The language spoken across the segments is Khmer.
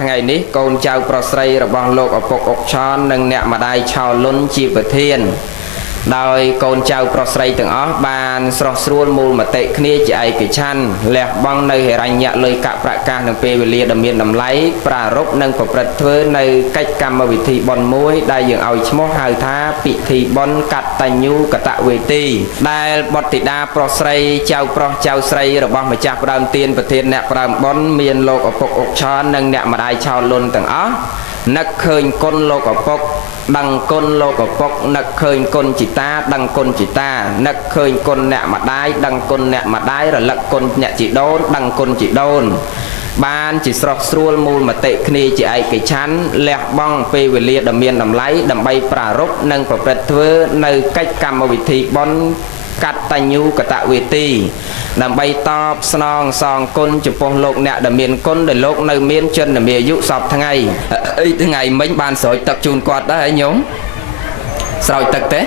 ថ្ងៃនេះកូនចៅប្រុសស្រីរបស់លោកឪពុកអុកឆននិងអ្នកម្ដាយឆោលុនជាប្រធានដោយកូនចៅប្រុសស្រីទាំងអស់បានស្រស់ស្រួលមូលមតិគ្នាជាឯកច្ឆន្ទលះបង់នៅហិរញ្ញៈលុយកាក់ប្រាក់កាសនិងពេលវេលាដ៏មានតម្លៃប្រារព្ធនិងប្រព្រឹត្តធ្វើនៅកិច្ចកម្មវិធីបុណ្យមួយដែលយើងឲ្យឈ្មោះហៅថាពិធីបុណ្យកតញ្ញូកតវេទីដែលបុត្រធីតាប្រុសស្រីចៅប្រុសចៅស្រីរបស់ម្ចាស់ផ្ដើមទានប្រធានអ្នកផ្ដើមបុណ្យមានលោកឪពុកអុកឆននិងអ្នកម្ដាយឆោលុនទាំងអស់នឹកឃើញគុណលោកឪពុកដឹងគុណលោកឪពុកនឹកឃើញគុណជីតាដឹងគុណជីតានឹកឃើញគុណអ្នកម្ដាយដឹងគុណអ្នកម្ដាយរលឹកគុណអ្នកជីដូនដឹងគុណជីដូនបានជាស្រស់ស្រួលមូលមតិគ្នាជាឯកច្ឆន្ទលះបង់ពេលវេលាដ៏មានតម្លៃដើម្បីប្រារព្ធនិងប្រព្រឹត្តធ្វើនៅកិច្ចកម្មវិធីបុណ្យកតញ្ញូកតវេទីដើម្បីតបស្នងសងគុណចំពោះលោកអ្នកដែលមានគុណដែលលោកនៅមានចិនមានអាយុសពថ្ងៃថ្ងៃមិញបានស្រោចទឹកជូនគាត់ដែរញោមស្រោចទឹកទេ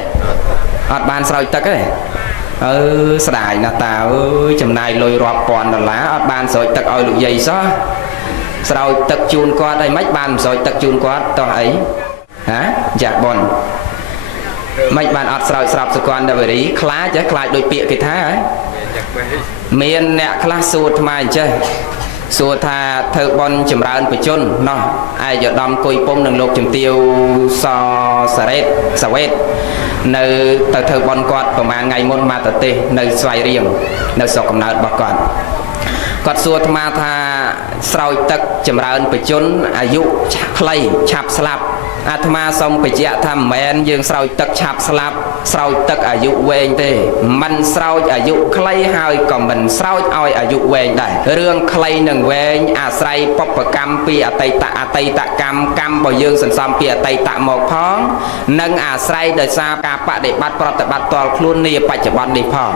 អត់បានស្រោចទឹកទេស្ដាយណាស់តាអើយចំណាយលុយរាប់ពាន់ដុល្លារអត់បានស្រោចទឹកឲ្យលោកយាយសោះស្រោចទឹកជូនគាត់អីមិនបានស្រោចទឹកជូនគាត់តោះអីហាចាស់ប៉ុនមិនបានអត់ស្រោចស្រាប់សុគន្ធវរីខ្លាចដូចពាក្យគេថាហ៎មានអ្នកខ្លះសួរថ្មអញ្ចេះសួរថាធ្វើបន់ចម្រើនបជនណោះឯកឧត្តមគុយពុំនិងលោកជំទាវសសារ៉េតសាវ៉េតនៅទៅធ្វើបន់គាត់ប្រហែលថ្ងៃមុនមកប្រទេសនៅស្វាយរៀងនៅស្រុកកំណើតរបស់គាត់សួរអាត្មាថាស្រោចទឹកចម្រើនបជនអាយុខ្លីឆាប់ស្លាប់អាត្មាសូមបញ្ជាក់ថាមិនមែនយើងស្រោចទឹកឆាប់ស្លាប់ស្រោចទឹកអាយុវែងទេមិនស្រោចអាយុខ្លីហើយក៏មិនស្រោចឲ្យអាយុវែងដែររឿងខ្លីនិងវែងអាស្រ័យបុព្វកម្មពីអតីតកម្មរបស់យើងសន្សំពីអតីតមកផងនិងអាស្រ័យដោយសារការបដិបត្តិប្រតិបត្តិតលខ្លួននាបច្ចុប្បន្ននេះផង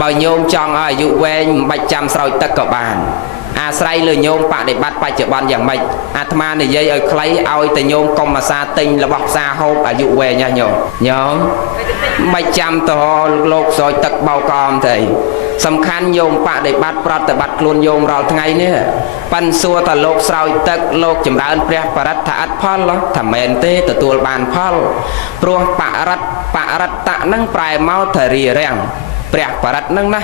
បើញោមចង់ឲ្យអាយុវែងមិនបាច់ចាំស្រោចទឹកក៏បានអាស្រ័យលើញោមបដិបត្តិបច្ចុប្បន្នយ៉ាងម៉េចអាត្មានិយាយឲ្យខ្លីឲ្យតែញោមកុំអាសាទិញរបស់ផ្សារហូបអាយុវែងណាញោមមិនចាំទៅលោកស្រោចទឹកបោកអមទេសំខាន់ញោមបដិបត្តិប្រតិបត្តិខ្លួនញោមរាល់ថ្ងៃនេះប៉ិនសួរថាលោកស្រោចទឹកលោកចម្រើនព្រះបរិត្តថាអត់ផលថាមែនទេទទួលបានផលព្រោះបរិត្តហ្នឹងប្រែមកថារារាំងព្រះបរិត្តហ្នឹងណា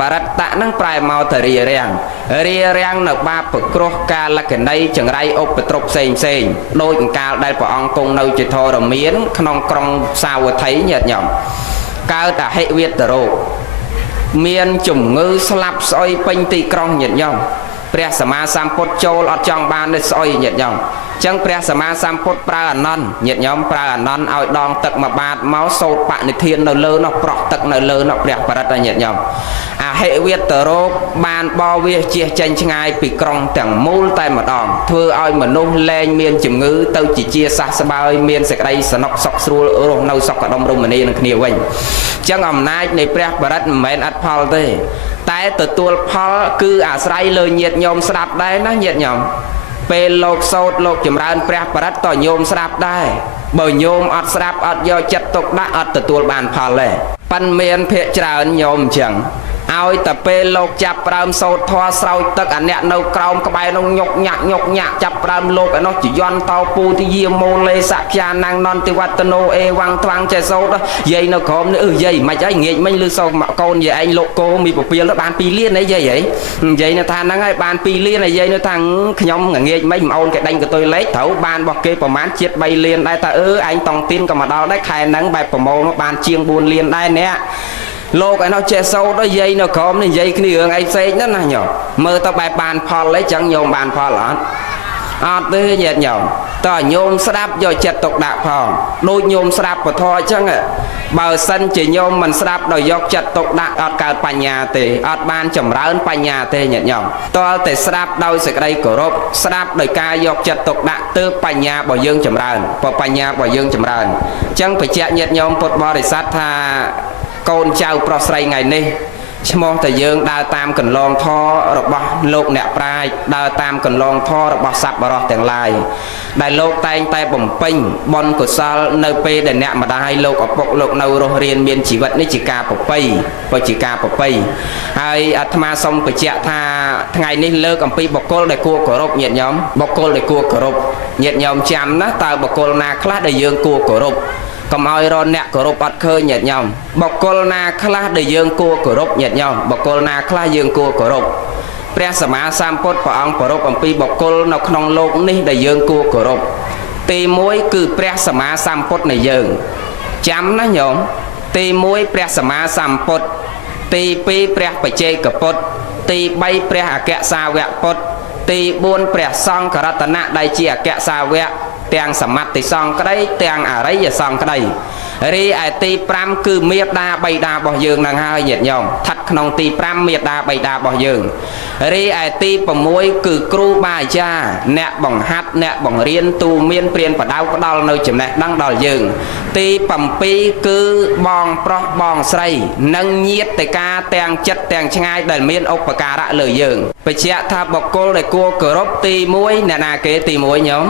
បរិត្តហ្នឹងប្រែមកថារារាំងនៅបាបប្រគ្រោះការលក្ខណីចង្រៃឧបទ្រពផ្សេងដូចកាលដែលព្រះអង្គគង់នៅជាធរមានក្នុងក្រុងសាវត្ថីញាតិញោមកើតអហិវេទរោគមានជំងឺស្លាប់ស្អុយពេញទីក្រុងញាតិញោមព្រះសម្មាសម្ពុទ្ធចូលអត់ចង់បានស្អុយញាតិញោមចឹងព្រះសម្មាសម្ពុទ្ធប្រើអនន្តញាតិញោមប្រើអនន្តឲ្យដងទឹកមួយបាតមកសោតបនិធាននៅលើនោះប្រោះទឹកនៅលើនោះព្រះបរិត្តញាតិញោមអហិវេទរោគបានបោវាជះចេញឆ្ងាយពីក្រុងទាំងមូលតែម្ដងធ្វើឲ្យមនុស្សលែងមានជំងឺទៅជាសះស្បើយមានសេចក្តីសនុកសុខស្រួលរស់នៅសុខដុមរមនានឹងគ្នាវិញចឹងអំណាចនៃព្រះបរិត្តមិនមែនអត់ផលទេតែទទួលផលគឺអាស្រ័យលើញាតិញោមស្ដាប់ដែរណាញាតិញោមពេលលោកសោតលោកចម្រើនព្រះបរិត្តតញោមស្ដាប់ដែរបើញោមអត់ស្ដាប់អត់យកចិត្តទុកដាក់អត់ទទួលបានផលទេប៉ិនមានភាកច្រើនញោមអញ្ចឹងឲ្យតែពេលលោកចាប់ផ្ដើមសោតធွာស្រោចទឹកអាអ្នកនៅក្រោមក្បែរនោះញុកញាក់ចាប់ផ្ដើមលោកឯនោះជយន្តោពូទិយាមូលេសក្យាណាំងនន្តិវត្តនោអេវ៉ាំងថ្វាំងចេះសោតយាយនៅក្រោមនេះយាយមិនអីងាកមិញលឺសោកូនយាយឯងលោកគោមីពពាលទៅបាន2លានអីយាយហីនិយាយនៅថាហ្នឹងហើយបាន2លានហើយយាយនៅថាខ្ញុំងាកមិញម្អូនគេដេញកតុយលេខត្រូវបានរបស់គេប្រហែលជាតិ3លានដែរតើឯងតង់ទីនក៏មកដល់ដែរខែហ្នឹងបែបប្រមូលមកបានជាង4លានដែរអ្នកលោកឯនោះចេះសោតដល់យាយនៅក្រោមនេះនិយាយគ្នារឿងអីផ្សេងហ្នឹងណាញោមមើលទៅបែបបានផលអីចឹងញោមបានផលអត់ទេញាតិញោមតើញោមស្ដាប់យកចិត្តទុកដាក់ផងដូចញោមស្ដាប់ពធអញ្ចឹងបើសិនជាញោមមិនស្ដាប់ដោយយកចិត្តទុកដាក់អត់កើតបញ្ញាទេអត់បានចម្រើនបញ្ញាទេញាតិញោមតើតែស្ដាប់ដោយសេចក្តីគោរពស្ដាប់ដោយការយកចិត្តទុកដាក់ទើបបញ្ញារបស់យើងចម្រើនបញ្ញារបស់យើងចម្រើនអញ្ចឹងបញ្ជាក់ញាតិញោមពុទ្ធបរិស័ទថាកូនចៅប្រុសស្រីថ្ងៃនេះ ឈ្មោះតែយើងដើរតាមកន្លងធម៌របស់លោកអ្នកប្រាជ្ញដើរតាមកន្លងធម៌របស់សត្វបរោះទាំងឡាយដែលលោកតែងតែបំពេញបុណ្យកុសលនៅពេលដែលអ្នកម្ដាយលោកឪពុកលោកនៅរស់រានមានជីវិតនេះជាការប្រពៃហើយអាត្មាសូមបញ្ជាក់ថាថ្ងៃនេះលើកអំពីបុគ្គលដែលគួរគោរពញាតិញោមបុគ្គលដែលគួរគោរពញាតិញោមចាំណាតើបុគ្គលណាខ្លះដែលយើងគួរគោរពកុំឲ្យរកអ្នកគោរពអត់ឃើញញាតិញោមបុគ្គលណាខ្លះដែលយើងគួរគោរពញាតិញោមបុគ្គលណាខ្លះយើងគួរគោរពព្រះសម្មាសម្ពុទ្ធព្រះអង្គប្ររពអំពីបុគ្គលនៅក្នុងโลกនេះដែលយើងគួរគោរពទី1គឺព្រះសម្មាសម្ពុទ្ធនៃយើងចាំណាញោមទី1ព្រះសម្មាសម្ពុទ្ធទី2ព្រះបច្ចេកពុទ្ធទី3ព្រះអគ្គសាវកពុទ្ធទី4ព្រះសង្ឃរតនៈដែលជាអគ្គសាវកទាំងសមត្ថិសង្ឃក្តីទាំងអរិយសង្ឃក្តីរីឯទី5គឺមេត្តាបិតារបស់យើងនឹងហើយញាតិញោមស្ថិតក្នុងទី5មេត្តាបិតារបស់យើងរីឯទី6គឺគ្រូបាអាចារ្យអ្នកបង្ហាត់អ្នកបង្រៀនទូមានព្រានបដៅផ្ដល់នៅចំណេះដឹងដល់យើងទី7គឺបងប្រុសបងស្រីនិងញាតិការទាំងចិត្តទាំងឆ្ងាយដែលមានឧបការៈលើយើងបញ្ជាក់ថាបុគ្គលដែលគួរគោរពទី1អ្នកណាគេទី1ញោម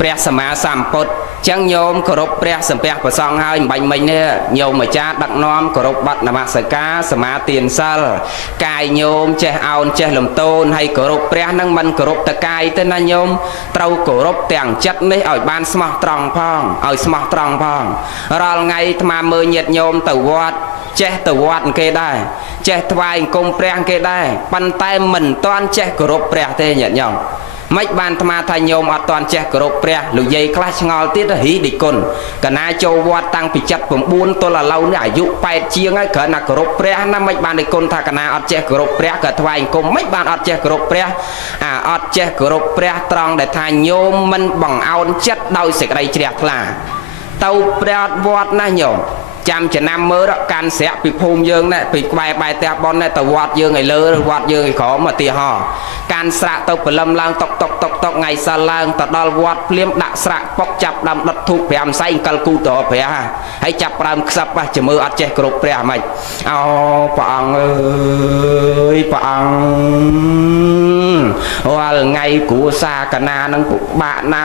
ព្រះសម្មាសម្ពុទ្ធចឹងញោមគោរពព្រះសម្ពះប្រសង់ហើយមិនបាញ់មិញនេះញោមអាចារ្យដឹកនាំគោរពបទនមស្ការសមាទានសិលកាយញោមចេះអោនចេះលំទោនហើយគោរពព្រះនឹងមិនគោរពតែកាយទេណាញោមត្រូវគោរពទាំងចិត្តនេះឲ្យបានស្មោះត្រង់ផងឲ្យស្មោះត្រង់ផងរាល់ថ្ងៃអាត្មាមើលញាតិញោមទៅវត្តចេះទៅវត្តគេដែរចេះថ្វាយអង្គមព្រះគេដែរប៉ុន្តែមិនទាន់ចេះគោរពព្រះទេញាតិញោមមិនបានអាត្មាថាញោមអត់ទាន់ចេះគោរពព្រះលោកយាយខ្លះឆ្ងល់ទៀតហីឌីគុណកណាចូលវត្តតាំងពី79ទល់ឥឡូវនេះអាយុ8ជាងហើយគ្រាន់តែគោរពព្រះណាមិនបានឌីគុណថាកណាអត់ចេះគោរពព្រះក៏ថ្វាយអង្គមមិនបានអត់ចេះគោរពព្រះអត់ចេះគោរពព្រះត្រង់ដែលថាញោមមិនបង្អោនចិត្តដោយសេចក្តីជ្រះថ្លាទៅព្រះវត្តណាញោមចាំចំណាំមើលកាន់ស្រាក់ពីភូមិយើងណែពីក្បែរបែរផ្ទះបនណែទៅវត្តយើងឲ្យលើឬវត្តយើងឲ្យក្រោមឧទាហរណ៍កាន់ស្រាក់ទៅព្រលឹមឡើងតុកថ្ងៃសិលឡើងទៅដល់វត្តភ្លាមដាក់ស្រាក់ពុកចាប់ដើមដុតធូប5សៃអង្គលគូតរព្រះហើយចាប់ដើមខ្សឹបចាំមើលអត់ចេះគ្រប់ព្រះហ្មងអូព្រះអង្គអើយព្រះអង្គរាល់ថ្ងៃគ្រួសារកណានឹងពិបាកណា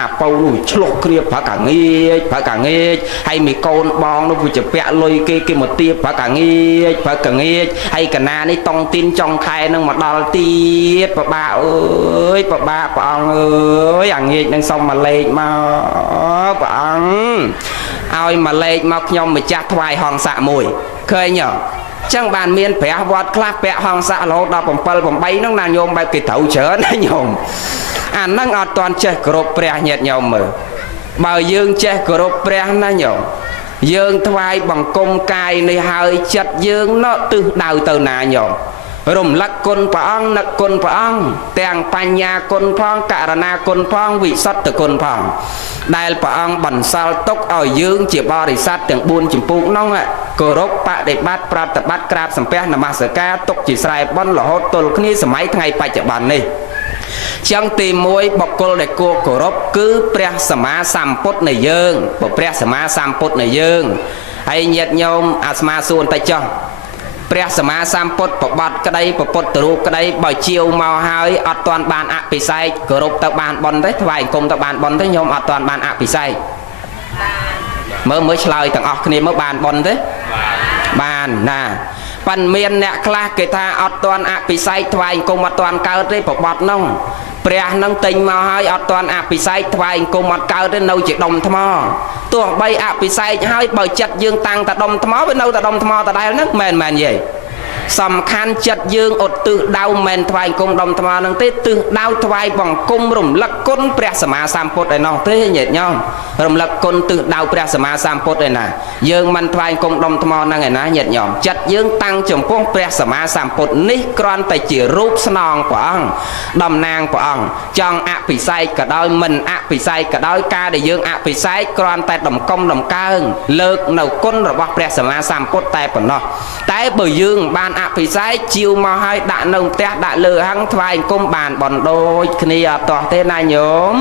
អាពៅនោះឆ្លុះគ្រាប្រកាងាចហើយមីកូនបងនោះវាជាពាក់លុយគេមកទាបប្រកាងាចហើយកណានេះតង់ទីនចុងខែនឹងមកដល់ទៀតប្របាអើយប្របាព្រះអង្គអើយអាងាចនឹងសុំមកលេខមកព្រះអង្គឲ្យមកលេខមកខ្ញុំម្ចាស់ថ្វាយហង្ស័កមួយឃើញអត់ចឹងបានមានព្រះវត្តខ្លះពាក់ហង្ស័ករហូតដល់7 8ហ្នឹងណាញោមបែបគេត្រូវច្រើនណាញោមអាហ្នឹងអត់ទាន់ចេះគោរពព្រះញាតិញោមមើលបើយើងចេះគោរពព្រះណាញោមយើងថ្វាយបង្គំកាយនេះហើយចិត្តយើងណោះទិសដៅទៅណាញោមរំលឹកគុណព្រះអង្គនឹកគុណព្រះអង្គទាំងបញ្ញាគុណផងករណាគុណផងវិសុទ្ធគុណផងដែលព្រះអង្គបន្សល់ទុកឲ្យយើងជាបរិស័ទទាំង4ចម្ពោះនោះគោរពបដិបត្តិប្រតិបត្តិក្រាបសំពះនមស្ការទុកជាស្រែបុណ្យរហូតទល់គ្នាសម័យថ្ងៃបច្ចុប្បន្ននេះចឹងទី1បុគ្គលដែលគួរគោរពគឺព្រះសម្មាសម្ពុទ្ធនៃយើងព្រះសម្មាសម្ពុទ្ធនៃយើងហើយញាតិញោមអាត្មាសួរបន្តិចចុះព្រះសម្មាសម្ពុទ្ធប្របាត់ក្តីប្រពុទ្ធរូបក្តីបើជាវមកហើយអត់ទាន់បានអភិសេកគោរពទៅបានបុណ្យទេថ្វាយអង្គមទៅបានបុណ្យទេញោមអត់ទាន់បានអភិសេកមើលឆ្លើយទាំងអស់គ្នាមើលបានបុណ្យទេបានណាប៉ិនមានអ្នកខ្លះគេថាអត់ទាន់អភិសេកថ្វាយអង្គមអត់ទាន់កើតទេប្របាត់នោះព្រះនឹងទិញមកហើយអត់ទាន់អភិសេកថ្វាយអង្គមអត់កើតទេនៅជាដុំថ្មទោះបីអភិសេកហើយបើចិត្តយើងតាំងតែដុំថ្មវានៅតែដុំថ្មដដែលហ្នឹងមែននិយាយសំខាន់ចិត្តយើងអត់ទិសដៅមិនថ្វាយអង្គមដុំថ្មហ្នឹងទេទិសដៅថ្វាយបង្គំរំលឹកគុណព្រះសម្មាសម្ពុទ្ធឯណោះទេញាតិញោមរំលឹកគុណទិសដៅព្រះសម្មាសម្ពុទ្ធឯណាយើងមិនថ្វាយអង្គមដុំថ្មហ្នឹងឯណាញាតិញោមចិត្តយើងតាំងចំពោះព្រះសម្មាសម្ពុទ្ធនេះគ្រាន់តែជារូបស្នងព្រះអង្គតំណាងព្រះអង្គចង់អភិសេកក៏ដោយមិនអភិសេកក៏ដោយការដែលយើងអភិសេកគ្រាន់តែដំកំដំកើងលើកនៅគុណរបស់ព្រះសម្មាសម្ពុទ្ធតែប៉ុណ្ណោះតែបើយើងបានអភិសេកជាវមកឲ្យដាក់នៅផ្ទះដាក់លើហឹងថ្វាយអង្គមបានបនដូចគ្នាអត់តោះទេណាញោម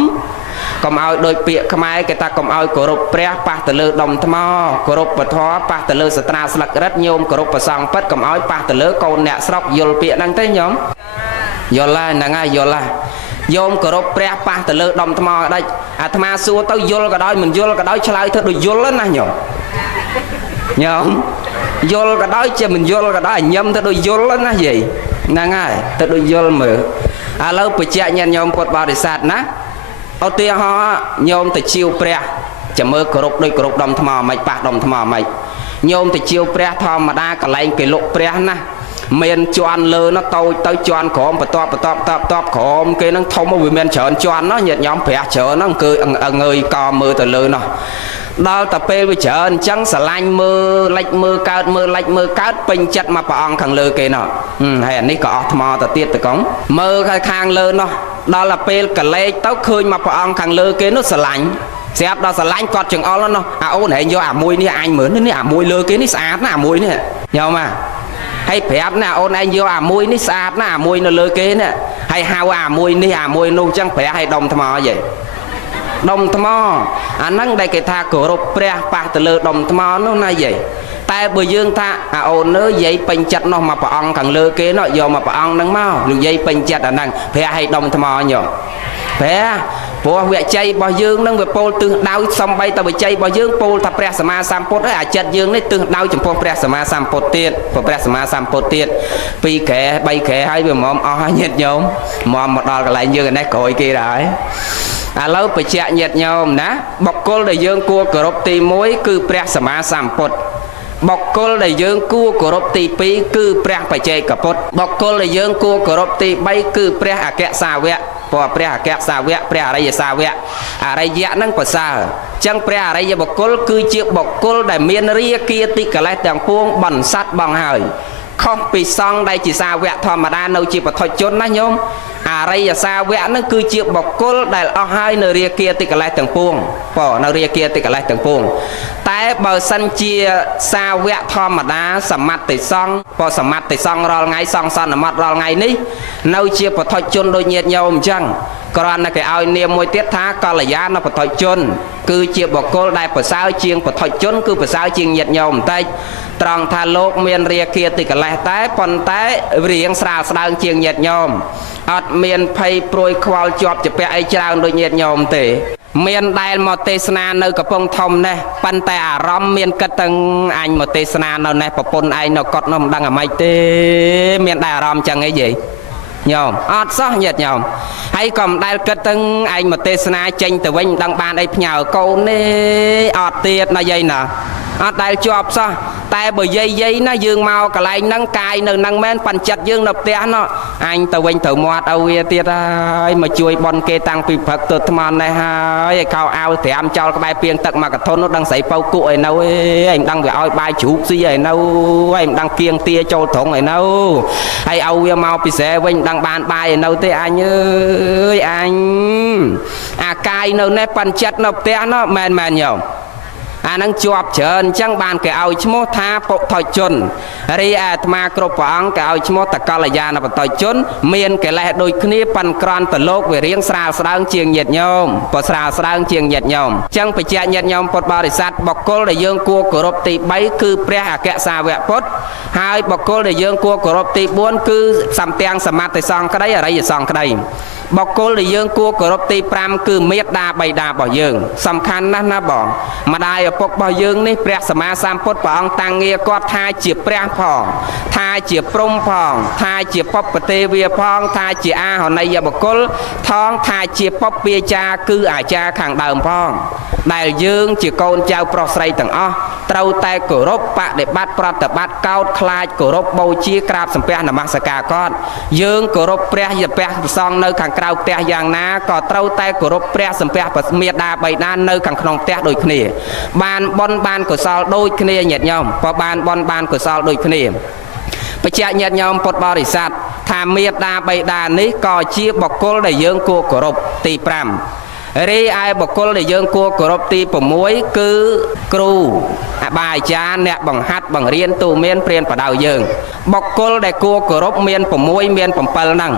កុំឲ្យដោយពាក្យខ្មែរគេថាកុំឲ្យគោរពព្រះប៉ះទៅលើដុំថ្មគោរពពធប៉ះទៅលើសត្រាស្លឹករឹតញោមគោរពប្រសង់ពិតកុំឲ្យប៉ះទៅលើកូនអ្នកស្រុកយល់ពាក្យហ្នឹងទេញោមយល់ហើយហ្នឹងហើយយល់ហើយយោមគោរពព្រះប៉ះទៅលើដុំថ្មដាច់អាត្មាសួរទៅយល់ក៏ដោយមិនយល់ក៏ដោយឆ្លើយធ្វើដូចយល់ណាញោមញោមយល់ក៏ដោយជាមិនយល់ក៏ដោយញឹមទៅដូចយល់ណាយាយហ្នឹងហើយទៅដូចយល់មើលឥឡូវបញ្ជាក់ញាតិញោមពុទ្ធបរិស័ទណាឧទាហរណ៍ញោមទៅជាវព្រះចាំមើលគោរពដូចគោរពដុំថ្មមិនប៉ះដុំថ្មមិនញោមទៅជាវព្រះធម្មតាកន្លែងគេលុកព្រះណាមានជាន់លើនោះតូចទៅជាន់ក្រោមបន្ទាប់ក្រោមគេនឹងធំវាមានច្រើនជាន់នោះញាតិញោមព្រះច្រើនហ្នឹងគឺងើយកមើលទៅលើនោះដល់តែពេលវាច្រើនអញ្ចឹងស្រឡាញ់មើលលិចមើលកើតមើលលិចមើលកើតពេញចិត្តមកព្រះអង្គខាងលើគេនោះហើយអានេះក៏អស់ថ្មទៅទៀតតកងមើលខាងលើនោះដល់តែពេលកលេចទៅឃើញមកព្រះអង្គខាងលើគេនោះស្រឡាញ់ស្រាប់ដល់ស្រឡាញ់គាត់ចង្អុលនោះអាអូនហែងយកអាមួយនេះអញមើលនេះអាមួយលើគេនេះស្អាតណាស់អាមួយនេះញោមហើយប្រាប់ណាអូនឯងយកអាមួយនេះស្អាតណាស់អាមួយនៅលើគេនេះហើយហៅអាមួយនេះអាមួយនោះអញ្ចឹងប្រាក់ឲ្យដុំថ្មយីដុំថ្មអាហ្នឹងដែលគេថាគោរពព្រះប៉ះទៅលើដុំថ្មនោះណាយាយតែបើយើងថាអាអូនើយាយពេញចិត្តនោះមកព្រះអង្គខាងលើគេនោះយកមកព្រះអង្គហ្នឹងមកលោកយាយពេញចិត្តអាហ្នឹងព្រះឲ្យដុំថ្មញោមព្រះព្រោះវិជ័យរបស់យើងនឹងវាពោលទិសដៅសំបីតវិជ័យរបស់យើងពោលថាព្រះសម្មាសម្ពុទ្ធហើយអាចិត្តយើងនេះទិសដៅចំពោះព្រះសម្មាសម្ពុទ្ធទៀតព្រះសម្មាសម្ពុទ្ធទៀត2ក្រែ3ក្រែហើយវាមកអស់ហើយញាតិញោមមកដល់កន្លែងយើងនេះក្រោយគេដែរឥឡូវបញ្ជាក់ញាតិញោមណាបុគ្គលដែលយើងគួរគោរពទី1គឺព្រះសម្មាសម្ពុទ្ធបុគ្គលដែលយើងគួរគោរពទី2គឺព្រះបច្ចេកពុទ្ធបុគ្គលដែលយើងគួរគោរពទី3គឺព្រះអគ្គសាវកព្រោះព្រះអគ្គសាវកព្រះអរិយសាវកអរិយៈនឹងប្រសើរអញ្ចឹងព្រះអរិយបុគ្គលគឺជាបុគ្គលដែលមានរាគាតិកិលេសទាំងពួងបន្សាត់បងហើយខុសពីសង្ឃដែលជាសាវកធម្មតានៅជាបុថុជនណាញោមអរិយសាវកនឹងគឺជាបុគ្គលដែលអស់ហើយនៅរាគាតិកិលេសទាំងពួងនៅរាគាតិកិលេសទាំងពួងតែបើសិនជាសាវកធម្មតាសមត្ថិសង្ឃសមត្ថិសង្ឃរាល់ថ្ងៃសង្ឃសន្មតរាល់ថ្ងៃនេះនៅជាបុថុជនដូចញាតិញោមអញ្ចឹងគ្រាន់តែគេឲ្យនាមមួយទៀតថាកល្យាណបុថុជនគឺជាបុគ្គលដែលប្រសើរជាងបុថុជនគឺប្រសើរជាងញាតិញោមបន្តិចត្រង់ថាលោកមានរាគាតិកិលេសតែប៉ុន្តែរៀងស្រាលស្ដើងជាងញាតិញោមអត់មានភ័យព្រួយខ្វល់ជាប់ជាពាក់អីច្រើនដូចញាតិញោមទេមានដែលមកទេសនានៅកំពង់ធំនេះប៉ុន្តែអារម្មណ៍មានគិតទាំងអញមកទេសនានៅនេះប្រពន្ធឯងនៅកត់នោះមិនដឹងអាម៉េចទេមានដែលអារម្មណ៍ចឹងអីយីញោមអត់សោះញាតិញោមហើយក៏មិនដែលគិតទាំងឯងមកទេសនាចេញទៅវិញមិនដឹងបានអីផ្ញើកូននេះអត់ទៀតណាយាយណាអត់ដែលជាប់សោះតែបើយាយណាយើងមកកន្លែងហ្នឹងកាយនៅហ្នឹងមែនបញ្ចិតយើងនៅផ្ទះនោះអញទៅវិញត្រូវមាត់ឲ្យវាទៀតហើយមកជួយបនគេតាំងពីព្រឹកទៅថ្មនេះហើយឲ្យខោអាវត្រាំចោលក្បែរពីងទឹកមកកធុននោះដឹងស្រីពៅគក់ឯនៅឯងមិនដឹងវាឲ្យបាយជ្រូកស៊ីឯនៅហើយមិនដឹងគៀងទាចូលត្រង់ឯនៅហើយឲ្យវាមកពីស្រែវិញមិនដឹងបានបាយឯនៅទេអញអើយអញអាកាយនៅនេះបញ្ចិតនៅផ្ទះនោះមែនញោមអានឹងជាប់ច្រើនអញ្ចឹងបានគេឲ្យឈ្មោះថាពុទ្ធជនរីឯអាត្មាគ្រប់ព្រះអង្គគេឲ្យឈ្មោះតកល្យាណបតជនមានកិលេសដូចគ្នាប៉ាន់ក្រាន់ទៅលោកវារៀងស្រាលស្ដើងជាងញាតិញោមបើស្រាលស្ដើងជាងញាតិញោមអញ្ចឹងបញ្ជាក់ញាតិញោមពុទ្ធបរិស័ទបុគ្គលដែលយើងគួរគោរពទី3គឺព្រះអគ្គសាវកពុទ្ធហើយបុគ្គលដែលយើងគួរគោរពទី4គឺសំទាំងសមត្ថិសង្ឃក្តីអរិយសង្ឃក្តីបុគ្គលដែលយើងគួរគោរពទី5គឺមេត្តាបិតារបស់យើងសំខាន់ណាស់ណាបងម្ដាយឪពុករបស់យើងនេះព្រះសម្មាសម្ពុទ្ធព្រះអង្គតាំងងារគាត់ថាជាព្រះផងថាជាព្រំផងថាជាបព្វទេវាផងថាជាអាហន័យបុគ្គលថងថាជាបព្វាចារ្យគឺអាចារ្យខាងដើមផងដែលយើងជាកូនចៅប្រុសស្រីទាំងអស់ត្រូវតែគោរពបដិបត្តិប្រតិបត្តិកោតខ្លាចគោរពបូជាក្រាបសំពះនមស្ការគាត់យើងគោរពព្រះយព្រះប្រសង់នៅខាងក្រៅផ្ទះយ៉ាងណាក៏ត្រូវតែគោរពព្រះសំពះមេដាបៃតានៅខាងក្នុងផ្ទះដូចគ្នាបានបុណ្យបានកុសលដូចគ្នាញាតិញោមក៏បានបុណ្យបានកុសលដូចគ្នាបញ្ជាក់ញាតិញោមពុទ្ធបរិស័ទថាមេដាបៃតានេះក៏ជាបុគ្គលដែលយើងគួរគោរពទី5រីឯបុគ្គលដែលយើងគួរគោរពទី6គឺគ្រូបាអាចារ្យអ្នកបង្ហាត់បង្រៀនទូមានព្រានបដៅយើងបុគ្គលដែលគួរគោរពមាន6មាន7ហ្នឹង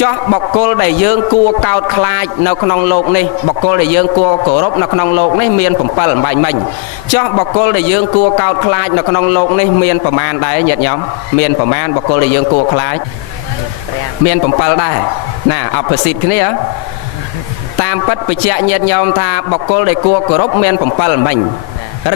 ចោះបកគលដែលយើងគួរកោតខ្លាចនៅក្នុងលោកនេះបកគលដែលយើងគួរគោរពនៅក្នុងលោកនេះមាន7អំបញ្ញមិញចោះបកគលដែលយើងគួរកោតខ្លាចនៅក្នុងលោកនេះមានប្រមាណដែរញាតិញោមមានប្រមាណបកគលដែលយើងគួរខ្លាចមាន7ដែរណាអបសិទ្ធគ្នាតាមពិតបច្ចៈញាតិញោមថាបកគលដែលគួរគោរពមាន7មិញ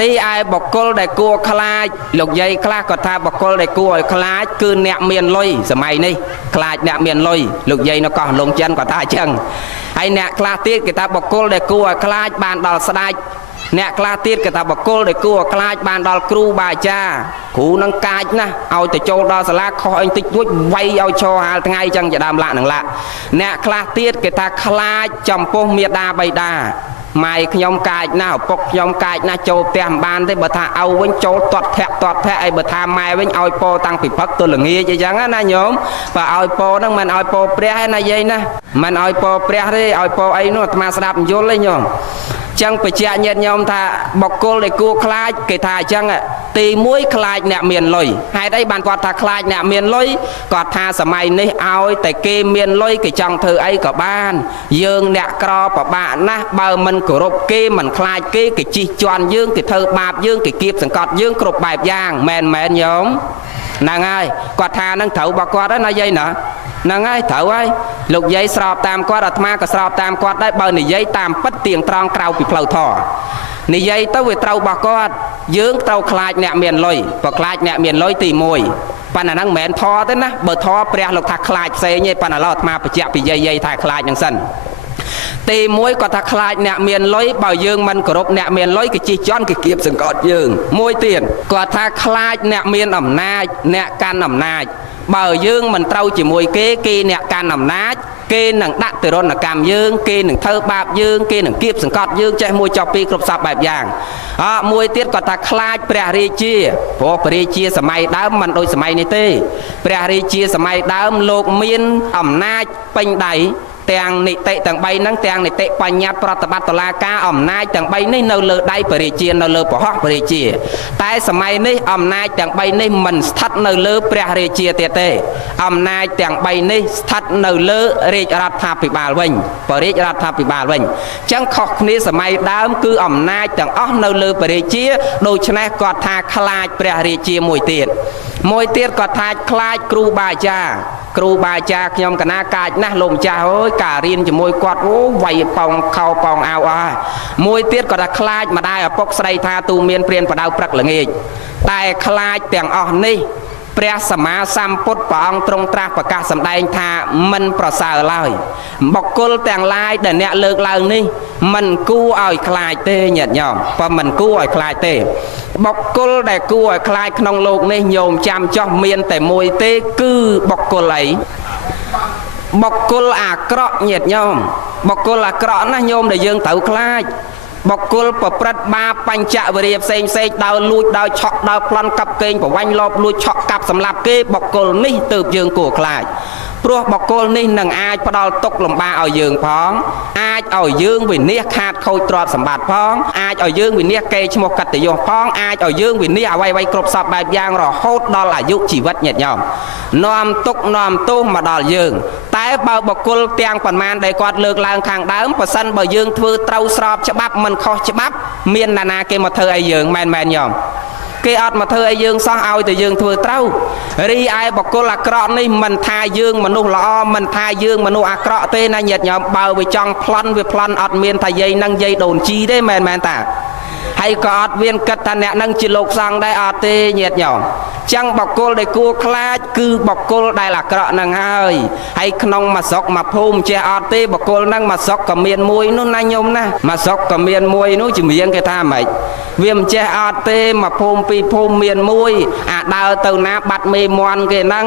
រីឯបកគលដែលគួរខ្លាចលោកយាយខ្លះគាត់ថាបកគលដែលគួរឲ្យខ្លាចគឺអ្នកមានលុយសម័យនេះខ្លាចអ្នកមានលុយលោកយាយនៅកោះលងចិនគាត់ថាអញ្ចឹងហើយអ្នកខ្លះទៀតគេថាបកគលដែលគួរឲ្យខ្លាចបានដល់ស្ដេចអ្នកខ្លះទៀតគេថាបកគលដែលគួរឲ្យខ្លាចបានដល់គ្រូបាអាចារ្យគ្រូនឹងកាចណាស់ឲ្យទៅចូលដល់សាលាខុសអីតិចតួចវាយឲ្យឈរហាលថ្ងៃអញ្ចឹងជាដើមឡាក់នឹងឡាក់អ្នកខ្លះទៀតគេថាខ្លាចចំពោះមាតាបិតាម៉ែខ្ញុំកាចណាស់ឪពុកខ្ញុំកាចណាស់ចូលផ្ទះមិនបានទេបើថាឪវិញចូលទាត់ធាក់អីបើថាម៉ែវិញឲ្យពោតាំងពីព្រឹកទល់ល្ងាចអញ្ចឹងណាញោមបើឲ្យពោហ្នឹងមិនឲ្យពោព្រះទេណាយាយណាមិនឲ្យពោព្រះទេឲ្យពោអីនោះអាត្មាស្ដាប់យល់ទេញោមចឹងបច្ចៈញាតិញោមថាបកគលដែលគួរខ្លាចគេថាអញ្ចឹងទី1ខ្លាចអ្នកមានលុយហេតុអីបានគាត់ថាខ្លាចអ្នកមានលុយគាត់ថាសម័យនេះឲ្យតែគេមានលុយគេចង់ធ្វើអីក៏បានយើងអ្នកក្រពិបាកណាស់បើមិនគោរពគេមិនខ្លាចគេគេជិះជាន់យើងគេធ្វើបាបយើងគេគៀបសង្កត់យើងគ្រប់បែបយ៉ាងមែនញោមហ្នឹងហើយគាត់ថានឹងត្រូវរបស់គាត់ណាយាយណាហ្នឹងហើយត្រូវហើយលោកយាយស្របតាមគាត់អាត្មាក៏ស្របតាមគាត់ដែរបើនិយាយតាមពិតទៀងត្រង់ក្រៅពីផ្លូវធម៌និយាយទៅវាត្រូវរបស់គាត់យើងត្រូវខ្លាចអ្នកមានលុយបើខ្លាចអ្នកមានលុយទី1ប៉ុន្តែហ្នឹងមិនមែនធម៌ទេណាបើធម៌ព្រះលោកថាខ្លាចផ្សេងទេប៉ុន្តែឡើយអាត្មាបញ្ជាក់ពីយាយថាខ្លាចហ្នឹងសិនទី1គាត់ថាខ្លាចអ្នកមានលុយបើយើងមិនគោរពអ្នកមានលុយគេជិះជាន់គេគៀបសង្កត់យើងមួយទៀតគាត់ថាខ្លាចអ្នកមានអំណាចអ្នកកាន់អំណាចបើយើងមិនត្រូវជាមួយគេអ្នកកាន់អំណាចគេនឹងដាក់ទរណកម្មយើងគេនឹងធ្វើបាបយើងគេនឹងគៀបសង្កត់យើងចេះមួយចុះពីរគ្រប់សពបែបយ៉ាងមួយទៀតគាត់ថាខ្លាចព្រះរាជាព្រោះព្រះរាជាសម័យដើមមិនដូចសម័យនេះទេព្រះរាជាសម័យដើមលោកមានអំណាចពេញដៃទាំងនីតិទាំង3ហ្នឹងទាំងនីតិបញ្ញត្តិប្រតិបត្តិតុលាការអំណាចទាំង3នេះនៅលើដៃព្រះរាជានៅលើប្រហោះព្រះរាជាតែសម័យនេះអំណាចទាំង3នេះមិនស្ថិតនៅលើព្រះរាជាទៀតទេអំណាចទាំង3នេះស្ថិតនៅលើរាជរដ្ឋាភិបាលវិញព្រះរាជរដ្ឋាភិបាលវិញអញ្ចឹងខុសគ្នាសម័យដើមគឺអំណាចទាំងអស់នៅលើព្រះរាជាដូច្នេះគាត់ថាខ្លាចព្រះរាជាមួយទៀតគាត់ថាខ្លាចគ្រូបាអាចារ្យខ្ញុំកណាកាចណាស់លោកម្ចាស់អើយការរៀនជាមួយគាត់អូវាយប៉ោងខោប៉ោងអាវអស់មួយទៀតគាត់ថាខ្លាចម្ដាយឪពុកស្រីថាទូមានព្រានបដៅព្រឹកល្ងាចតែខ្លាចទាំងអស់នេះព្រះសម្មាសម្ពុទ្ធព្រះអង្គទ្រង់ត្រាស់ប្រកាសសម្ដែងថាមិនប្រសើរឡើយបុគ្គលទាំងឡាយដែលអ្នកលើកឡើងនេះមិនគួរឲ្យខ្លាចទេញាតិញោមបើមិនគួរឲ្យខ្លាចទេបុគ្គលដែលគួរឲ្យខ្លាចក្នុងโลกនេះញោមចាំចោះមានតែមួយទេគឺបុគ្គលអីបុគ្គលអាក្រក់ញាតិញោមបុគ្គលអាក្រក់ណាស់ញោមដែលយើងត្រូវខ្លាចបុគ្គលប្រព្រឹត្តបាបបញ្ចវរិយផ្សេងដោយលួចដោយឆក់ដោយប្លន់កាប់កេងប្រវាញ់លបលួចឆក់កាប់សម្លាប់គេបុគ្គលនេះទើបយើងគួរខ្លាចព្រោះបុគ្គលនេះនឹងអាចផ្ដល់ទុក្ខលំបាកឲ្យយើងផងអាចឲ្យយើងវិនាសខាតខូចទ្រព្យសម្បត្តិផងអាចឲ្យយើងវិនាសកេរ្តិ៍ឈ្មោះកតញ្ញូផងអាចឲ្យយើងវិនាសអ្វីៗគ្រប់សពបែបយ៉ាងរហូតដល់អាយុជីវិតញាតិញោមនាំទុក្ខនាំទោសមកដល់យើងតែបើបុគ្គលទាំងប៉ុន្មានដែលគាត់លើកឡើងខាងដើមប៉ះសិនបើយើងធ្វើត្រូវស្របច្បាប់មិនខុសច្បាប់មានណានាគេមកធ្វើឲ្យយើងមែនញោមគេអត់មកធ្វើឲ្យយើងសោះឲ្យតែយើងធ្វើត្រូវរីឯបុគ្គលអាក្រក់នេះមិនថាយើងមនុស្សល្អមិនថាយើងមនុស្សអាក្រក់ទេណាញាតិញោមបើវាចង់ប្លន់វាប្លន់អត់មានថាយាយនឹងយាយដូនជីទេមែនតាហើយក៏អត់មានគិតថាអ្នកនឹងជាលោកសង្ឃដែរអត់ទេញាតិញោមចឹងបុគ្គលដែលគួរខ្លាចគឺបុគ្គលដែលអាក្រក់នឹងហើយក្នុងមួយស្រុកមួយភូមិចេះអត់ទេបុគ្គលនឹងមួយស្រុកក៏មានមួយនោះណាញោមណាមួយស្រុកក៏មានមួយនោះជំនាញគេថាម៉េចវាមិនចេះអត់ទេមួយភូមិពីរភូមិមានមួយអាដើរទៅណាបាត់មេមន់គេហ្នឹង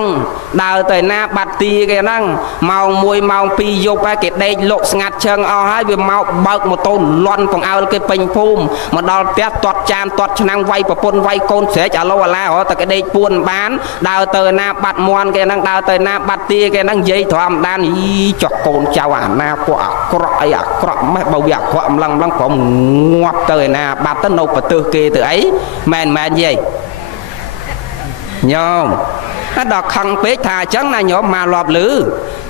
ដើរទៅណាបាត់ទីគេហ្នឹងម៉ោង1ម៉ោង2យប់ហើយគេដេកលក់ស្ងាត់ជើងអស់ហើយវាមកបើកម៉ូតូលន់បង្អើលគេពេញភូមិមកដល់ផ្ទះទាត់ចានទាត់ឆ្នាំងវាយប្រពន្ធវាយកូនស្រែកអាឡូអាឡារហូតតែគេដេកពួនបានដើរទៅណាបាត់មន់គេហ្នឹងដើរទៅណាបាត់ទីគេហ្នឹងនិយាយធម្មតាចោះកូនចៅអាណាពួកអាក្រក់អីអាក្រក់ម៉េះបើវាអាក្រក់ម្លឹងព្រមងាប់ទៅឯណាបាត់ទៅនៅប្រទើសគេទៅអីមែនយាយញោមដល់ខឹងពេកថាអញ្ចឹងណាញោមមកលាប់លឺ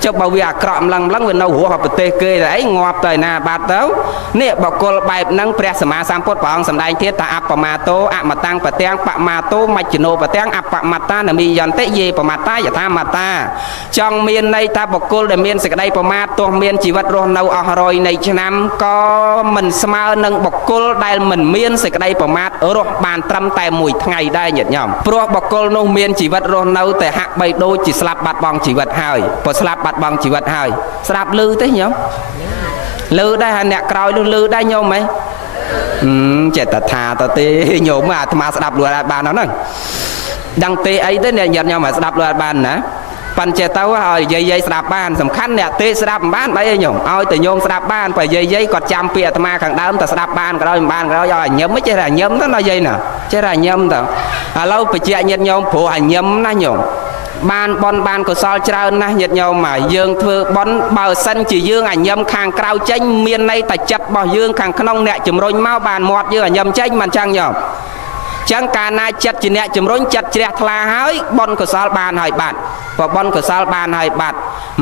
ចុះបើវាអាក្រក់ម្លឹងវានៅរស់ប្រទេសគេតែអីងាប់ទៅណាបាត់ទៅនេះបកុលបែបហ្នឹងព្រះសម្មាសម្ពុទ្ធព្រះអង្គសម្ដែងទៀតថាអបមាតោអមតាំងបទាំងបមាតោមជ្ឈនោបទាំងអបមត្តានមីយន្តិយេបមត្តាយថាមត្តាចង់មានន័យថាបកុលដែលមានសេចក្តីប្រមាទទោះមានជីវិតរស់នៅអស់រយនៃឆ្នាំក៏មិនស្មើនឹងបកុលដែលមិនមានសេចក្តីប្រមាទរស់បានត្រឹមតែមួយថ្ងៃដែរញាតិញោមព្រោះបកុលនោះមានជីវិតរស់នៅតែហាក់បីដូចជាស្លាប់បាត់បង់ជីវិតហើយព្រោះស្លាប់បាត់បង់ជីវិតហើយស្រាប់លឺទេញោមលឺដែរហើយអ្នកក្រោយនោះលឺដែរញោមហ៎ចេតថាទៅទេញោមអាត្មាស្ដាប់លួចអត់បានហ្នឹងដឹងទេអីទេអ្នកញាតិញោមស្ដាប់លួចអត់បានណាប៉ិនចេះទៅឲ្យយាយស្ដាប់បានសំខាន់អ្នកទេស្ដាប់មិនបានបើអីញោមឲ្យតែញោមស្ដាប់បានបើយាយគាត់ចាំពាក្យអាត្មាខាងដើមតែស្ដាប់បានក៏ដោយមិនបានក៏ដោយឲ្យញឹមចេះតែញឹមទៅណាយាយណាចេះតែញឹមទៅឥឡូវបញ្ជាក់ញាតិញោមព្រោះញឹមណាញោមបានបនបានកុសលច្រើនណាស់ញាតិញោមមកយើងធ្វើបនបើសិនជាយើងញឹមខាងក្រៅចេញមានន័យតែចិត្តរបស់យើងខាងក្នុងអ្នកជំរុញមកបានមាត់យើងញឹមចេញមិនចឹងញោមចឹងកាលណាចិត្តជាអ្នកជំរុញចិត្តជ្រះថ្លាហើយបនកុសលបានហើយបាត់បើបនកុសលបានហើយបាត់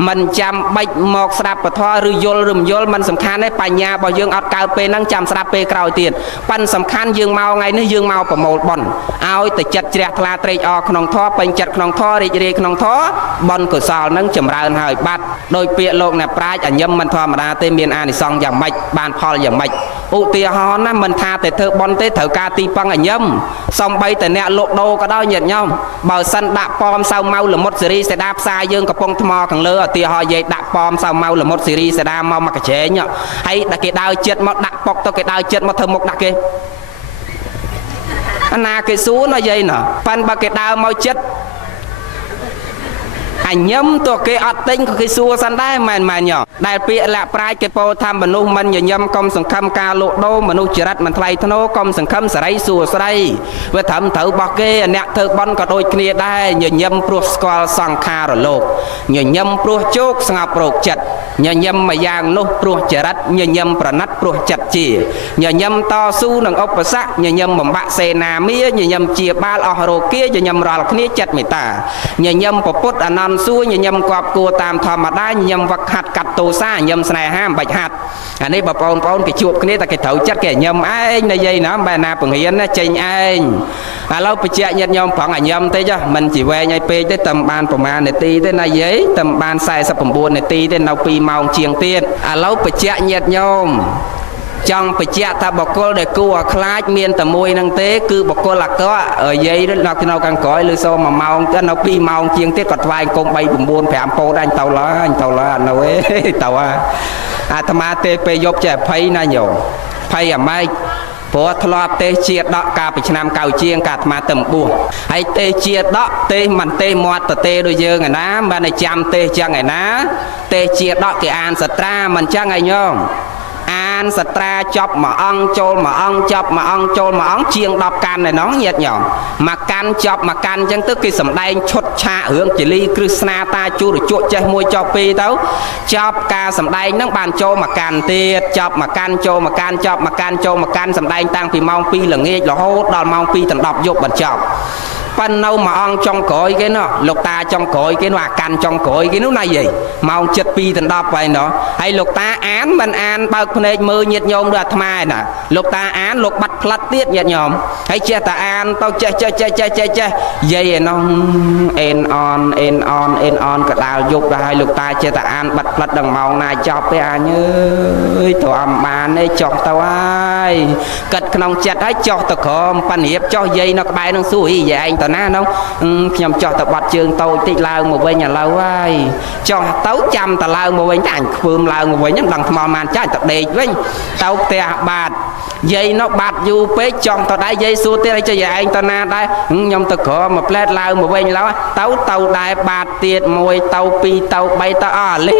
មិនចាំបាច់មកស្ដាប់ពធឬយល់ឬមិនយល់មិនសំខាន់ទេបញ្ញារបស់យើងអត់កើតពេលហ្នឹងចាំស្ដាប់ពេលក្រោយទៀតប៉ិនសំខាន់យើងមកថ្ងៃនេះយើងមកប្រមូលបនឲ្យតែចិត្តជ្រះថ្លាត្រេកអរក្នុងធម៌ពេញចិត្តក្នុងធម៌រីករាយក្នុងធម៌បនកុសលហ្នឹងចម្រើនហើយបាត់ដោយពាក្យលោកអ្នកប្រាជ្ញអញ្ញឹមមិនធម្មតាទេមានអានិសង្សយ៉ាងម៉េចបានផលយ៉ាងម៉េចឧទាហរណ៍ណាមិនថាតែធ្វើបនទេត្រូវការទីពឹងអញ្ញឹមសំបីតែអ្នកលក់ដូរក៏ដោយញាតិញោមបើសិនដាក់ប៉មសៅម៉ៅលមុតសេរីសេដាផ្សារយើងកំពុងថ្មខាងលើឧទាហរណ៍យាយដាក់ប៉មសៅម៉ៅលមុតសេរីសេដាមកកញ្ចែងហើយដាក់គេដើរចិត្តមកដាក់ប៉ុកទៅគេដើរចិត្តមកធ្វើមុខដាក់គេអាណាគេសួរណាយាយណាប៉ិនបើគេដើរមកចិត្តអញ្ញឹមតើគេអត់ទិញក៏គេសួរសិនដែរមែនញ៉ោដែលពាក្យលក្ខប្រាជ្ញគេពោលថាមនុស្សមិនញញឹមកុំសង្ឃឹមការលក់ដូរមនុស្សចរិតមិនថ្លៃថ្នូរកុំសង្ឃឹមសេរីសួស្ដីវាត្រឹមត្រូវរបស់គេអ្នកធ្វើបន់ក៏ដូចគ្នាដែរញញឹមព្រោះស្គាល់សង្ខារលោកញញឹមព្រោះជោគស្ងប់រោគចិត្តញញឹមមួយយ៉ាងនោះព្រោះចរិតញញឹមប្រណិតព្រោះចិត្តជាញញឹមតស៊ូនឹងឧបសគ្គញញឹមបំបាក់សេនាមាញញឹមជាបាលអស់រោគាញញឹមរាល់គ្នាចិត្តមេត្តាញញឹមពុទ្ធអនន្តសួរញញឹមគប់គួរតាមធម្មតាញញឹមវឹកហាត់កាត់ទោសាញញឹមស្នេហាមិនបាច់ហាត់អានេះបងប្អូនគេជួបគ្នាតែគេត្រូវចិត្តគេញញឹមឯងនិយាយណាបែរណាបង្រៀនណាចេញឯងឥឡូវបញ្ជាក់ញាតិញោមប្រងញញឹមតិចមិនជីវែងឲ្យពេកទេតែបានប្រមាណនាទីទេណាយាយតែបាន49នាទីទេនៅ2ម៉ោងជាងទៀតឥឡូវបញ្ជាក់ញាតិញោមចង់បញ្ជាក់ថាបកុលដែលគួរឲ្យខ្លាចមានតែមួយនឹងទេគឺបកុលអាក្រក់យាយនៅខាងក្រោយឬសូ1ម៉ោងទៅនៅ2ម៉ោងជាងទៀតគាត់ថ្វាយអង្គម3 9 5ពោតអញទៅឡើយអញទៅឡើយអត់នៅទេទៅអាត្មាទេពេលយប់ចេះអភ័យណាញោមភ័យអាម៉េចព្រោះធ្លាប់ទេសជាដកកាលពីឆ្នាំ9ជាងកាអាត្មាទៅបួសហើយទេសជាដកទេសមិនទេសមាត់ទៅទេដូចយើងឯណាមិនតែចាំទេសចឹងឯណាទេសជាដកគេអានសត្រាមិនចឹងឯញោមអានសត្រាចប់មួយអង្គចូលមួយអង្គចប់មួយអង្គចូលមួយអង្គជាង10កាន់ឯណោះញាតិញោមមួយកាន់ចប់មួយកាន់អញ្ចឹងទៅគេសម្ដែងឈុតឆាករឿងជាលីគ្រឹស្នាតាជួរជក់ចេះមួយចប់ពីរទៅចប់ការសម្ដែងហ្នឹងបានចូលមួយកាន់ទៀតចប់មួយកាន់ចូលមួយកាន់ចប់មួយកាន់ចូលមួយកាន់សម្ដែងតាំងពីម៉ោង2ល្ងាចរហូតដល់ម៉ោង2ដល់10យប់បញ្ចប់ប៉ិននៅមួយអង្គចុងក្រោយគេនោះលោកតាចុងក្រោយគេនោះអាកាន់ចុងក្រោយគេនោះណាយាយម៉ោង7 2ដល់10ហើយណោះហើយលោកតាអានមិនអានបើកភ្នែកមើលញាតិញោមដូចអាត្មាឯណាលោកតាអានលោកបាត់ផ្លាត់ទៀតញាតិញោមហើយចេះតែអានទៅចេះយាយឯណោះអេនអនក៏ដាល់យប់ទៅហើយលោកតាចេះតែអានបាត់ផ្លាត់ដល់ម៉ោងណាចប់ទេអញអើយទៅអំបានទេចុះទៅហើយគិតក្នុងចិត្តហើយចុះទៅក្រោមប៉ាន់រៀបចុះយាយនៅក្បែរនឹងសួរអីយាយឯងតណានោះខ្ញុំចុះទៅបាត់ជើងតូចតិចឡើងមកវិញឥឡូវហើយចុះទៅចាំតឡើងមកវិញតែអញខ្ពើមឡើងមកវិញមិនដឹងថ្មបានចាច់ទៅដេកវិញទៅផ្ទះបាទយាយនោះបាត់យូរពេកចង់ទៅដែរយាយសួរទៀតឲ្យចុះយាយឯងតណាដែរខ្ញុំទៅក្រមកផ្លែតឡើងមកវិញឡើយទៅដែរបាទទៀត1ទៅ2ទៅ3ទៅអស់លី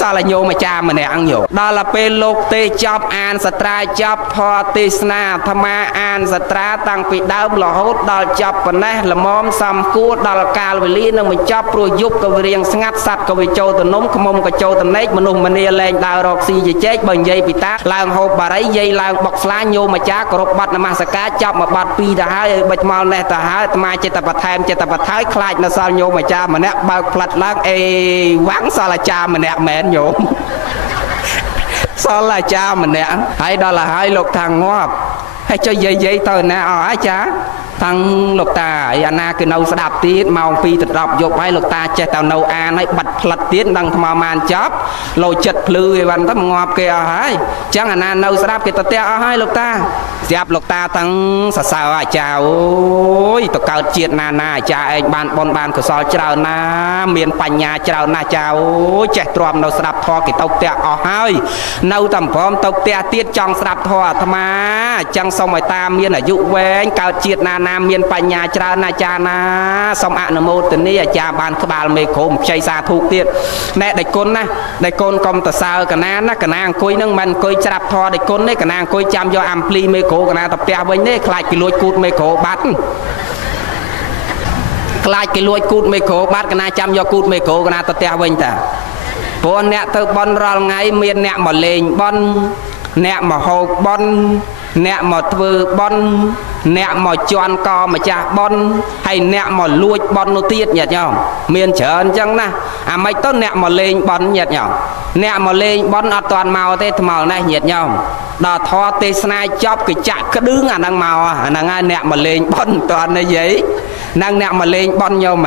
សល់ញោមអាចារ្យម្នាក់ញោមដល់ទៅពេលលោកទេចប់អានសត្រាចប់ធម៌ទេសនាអាត្មាអានសត្រាតាំងពីដើមរហូតដល់ចប់ប៉ុណ្ណេះល្មមសំគួរដល់កាលវេលានឹងបញ្ចប់ព្រោះយប់ក៏វារៀងស្ងាត់សัตว์ក៏វាចូលទៅនំខ្មុំក៏ចូលទៅណែកមនុស្សម្នាលែងដើររកស៊ីជជែកបើនិយាយពីតាឡើងហូបបារីយាយឡើងបុកស្លាញោមអាចារ្យគោរពបាត់នមស្ការចាប់មកបាត់ពីរទៅហើយបិចមកនេះទៅហើយអាត្មាចិត្តបន្ថែមចិត្តបន្ថយខ្លាចនៅសល់ញោមអាចារ្យម្នាក់បើកផ្លាត់ឡើងអេវ៉ាំងសល់អាចារ្យម្នាក់មែនញោមសល់អាចារ្យម្នាក់ហើយដល់ហើយលោកថាងាប់ហើយចុះយាយទៅណាអស់អាចារ្យតាំងលោកតាអាណាគឺនៅស្ដាប់ទៀតម៉ោង2ទៅ10យប់ហើយលោកតាចេះតែនៅអានហើយបាត់ផ្លិតទៀតដឹងថ្មបានចប់លោចិត្តភ្លឺឯវ៉ាន់ទៅងាប់គេអស់ហើយអញ្ចឹងអាណានៅស្ដាប់គេទៅផ្ទះអស់ហើយលោកតាស្រាប់លោកតាតាំងសរសើរអាចារ្យអូយទៅកើតជាតិណាអាចារ្យឯងបានបនបានកុសលច្រើនណាមានបញ្ញាច្រើនណាស់អាចារ្យអូយចេះទ្រាំនៅស្ដាប់ធម៌គេទៅផ្ទះអស់ហើយនៅតែព្រមទៅផ្ទះទៀតចង់ស្ដាប់ធម៌អាត្មាអញ្ចឹងសូមឲ្យតាមានអាយុវែងកើតជាតិណាមានបញ្ញាច្រើនណាស់អាចារ្យណាសូមអនុមោទនាអាចារ្យបានក្បាលមេឃុំខ្ចីសាធុទៀតណែដេចគុណណាដេចគុណកុំតសើកណាណាកណាអង្គុយនឹងមិនអង្គុយច្រាប់ធរដេចគុណទេកណាអង្គុយចាំយកអាំភ្លីមេក្រូកណាទៅផ្ទះវិញទេខ្លាចគេលួចគូតមេក្រូបាត់ខ្លាចគេលួចគូតមេក្រូបាត់កណាចាំយកគូតមេក្រូកណាទៅផ្ទះវិញតាព្រោះអ្នកទៅបន់រាល់ថ្ងៃមានអ្នកមកលេងបន់អ្នកមកហូបបន់អ្នកមកធ្វើបន់អ្នកមកជន់កម្ចាស់បន់ហើយអ្នកមកលួចបន់នោះទៀតញាតិញោមមានច្រើនអញ្ចឹងណាអាម៉េចទៅអ្នកមកលេងបន់ញាតិញោមអ្នកមកលេងបន់អត់ទាន់មកទេថ្មនេះញាតិញោមដល់ធម៌ទេសនាចប់គេចាក់ក្ដឿងអាហ្នឹងមកអាហ្នឹងហើយអ្នកមកលេងបន់តាន់ទេយាយហ្នឹងអ្នកមកលេងបន់ញោម